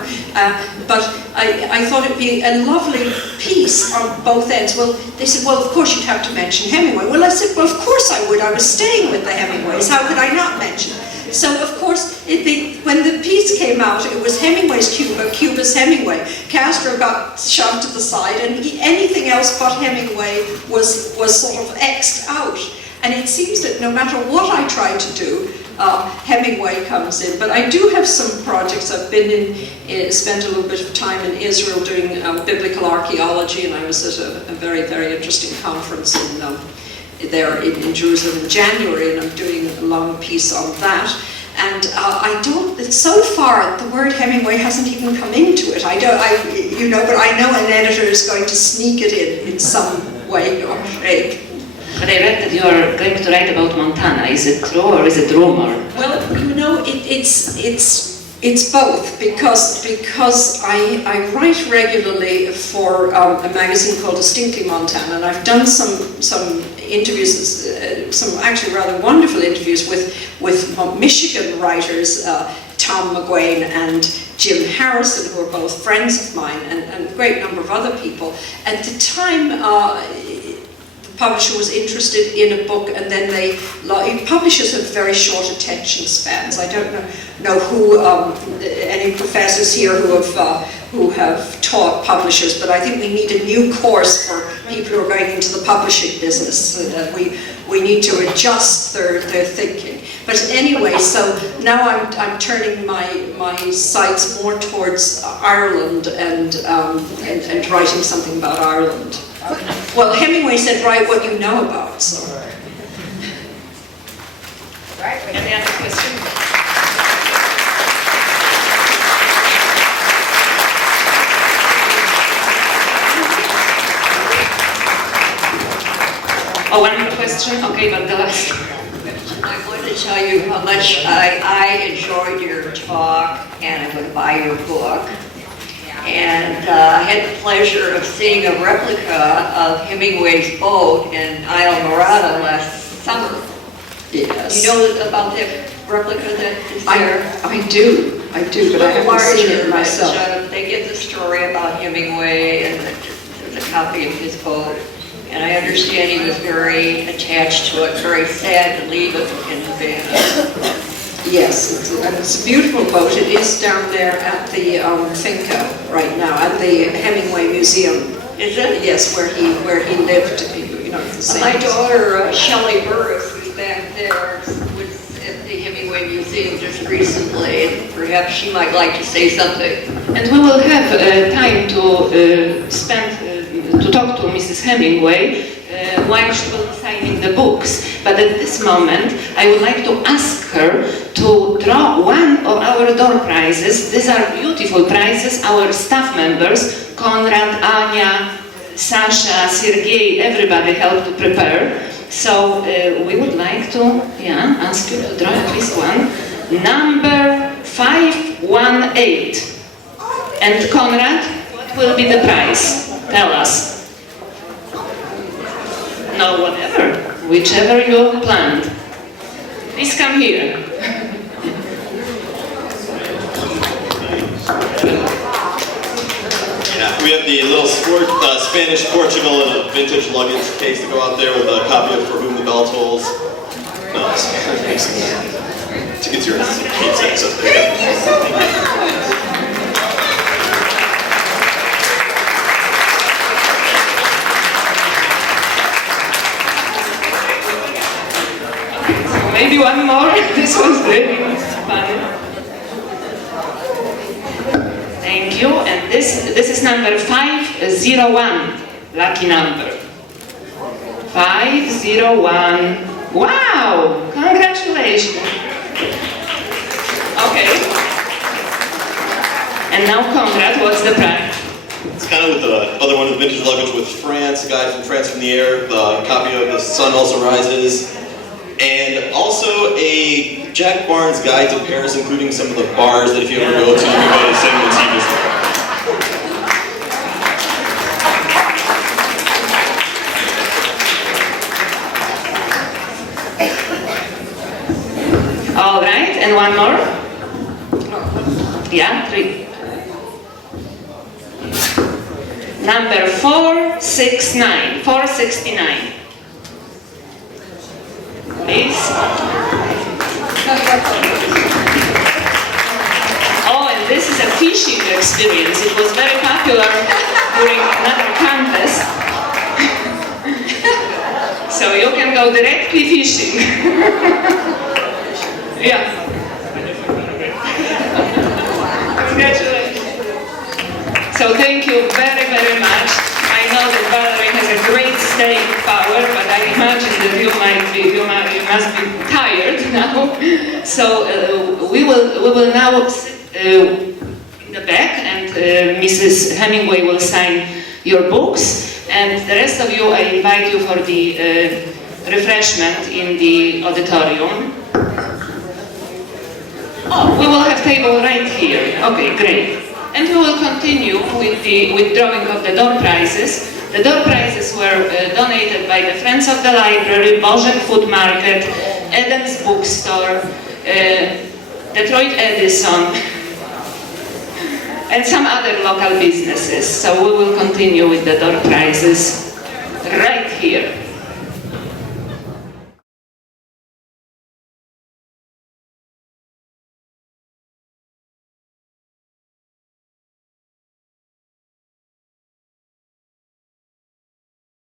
but I thought it'd be a lovely piece on both ends. Well, they said, well, of course you'd have to mention Hemingway. Well, I said, well, of course I would, I was staying with the Hemingways, how could I not mention it? So, of course, when the piece came out, it was Hemingway's Cuba, Cuba's Hemingway. Castro got shoved to the side, and anything else but Hemingway was sort of X'd out. And it seems that no matter what I try to do, Hemingway comes in. But I do have some projects. I've been spent a little bit of time in Israel doing biblical archaeology, and I was at a very, very interesting conference there in Jerusalem in January, and I'm doing a long piece on that. And so far the word Hemingway hasn't even come into it. But I know an editor is going to sneak it in some way or shape. But I read that you are going to write about Montana. Is it true or is it rumor? Well, you know, it's both, because I write regularly for a magazine called Distinctly Montana, and I've done some interviews, some actually rather wonderful interviews with Michigan writers, Tom McGuane and Jim Harrison, who are both friends of mine, and a great number of other people. At the time, publisher was interested in a book, and then publishers have very short attention spans. I don't know who any professors here who have taught publishers, but I think we need a new course for people who are going into the publishing business. So that we need to adjust their thinking. But anyway, so now I'm turning my sights more towards Ireland and writing something about Ireland. Well, Hemingway said, write what you know about, so. Right. Any other questions? Oh, one more question? Okay, but the last. I want to tell you how much I enjoyed your talk, and I'm going to buy your book. And I had the pleasure of seeing a replica of Hemingway's boat in Isla Morada last summer. Yes. You know about that replica that is there? I do, but I haven't seen it myself. They give the story about Hemingway, and there's a copy of his boat. And I understand he was very attached to it, very sad to leave it in Havana. Yes, it's a beautiful boat. It is down there at the Finca right now, at the Hemingway Museum. Is it? Yes, where he lived. You know, the same. My daughter, Shelley Burris, who's back there, was at the Hemingway Museum just recently, and perhaps she might like to say something. And we will have time to to talk to Mrs. Hemingway while she will be signing the books. But at this moment, I would like to ask her to draw one of our door prizes. These are beautiful prizes. Our staff members, Konrad, Anya, Sasha, Sergei, everybody helped to prepare. So we would like to ask you to draw at least one. Number 518. And Konrad, what will be the prize? Tell us. No, whatever. Whichever you planned. Please come here. Yeah, we have the little Spanish Portugal in a vintage luggage case to go out there with a copy of For Whom the Bell Tolls. No, tickets your kids' access. Maybe one more. This was really fun. Thank you. And this is number 501. Lucky number. 501. Wow! Congratulations. Okay. And now, Konrad, what's the prize? It's kind of with the other one, the vintage luggage with France, a guy from France in the Air, the copy of The Sun Also Rises, and also a Jack Barnes guide to Paris, including some of the bars that if you ever go to, you can go to Cinema TV. All right, and one more? Yeah, 3. Number 469. 469. Please. Oh, and this is a fishing experience. It was very popular during another campus. So you can go directly fishing. Yeah. Congratulations. So thank you very, very much. I know that Valerie has a great staying power, but I imagine that you must be tired now. So we will now sit in the back, and Mrs. Hemingway will sign your books, and the rest of you, I invite you for the refreshment in the auditorium. Oh, we will have table right here. Okay, great. And we will continue with drawing of the door prizes. The door prizes were donated by the Friends of the Library, Bożek Food Market, Eden's Bookstore, Detroit Edison, and some other local businesses. So we will continue with the door prizes right here.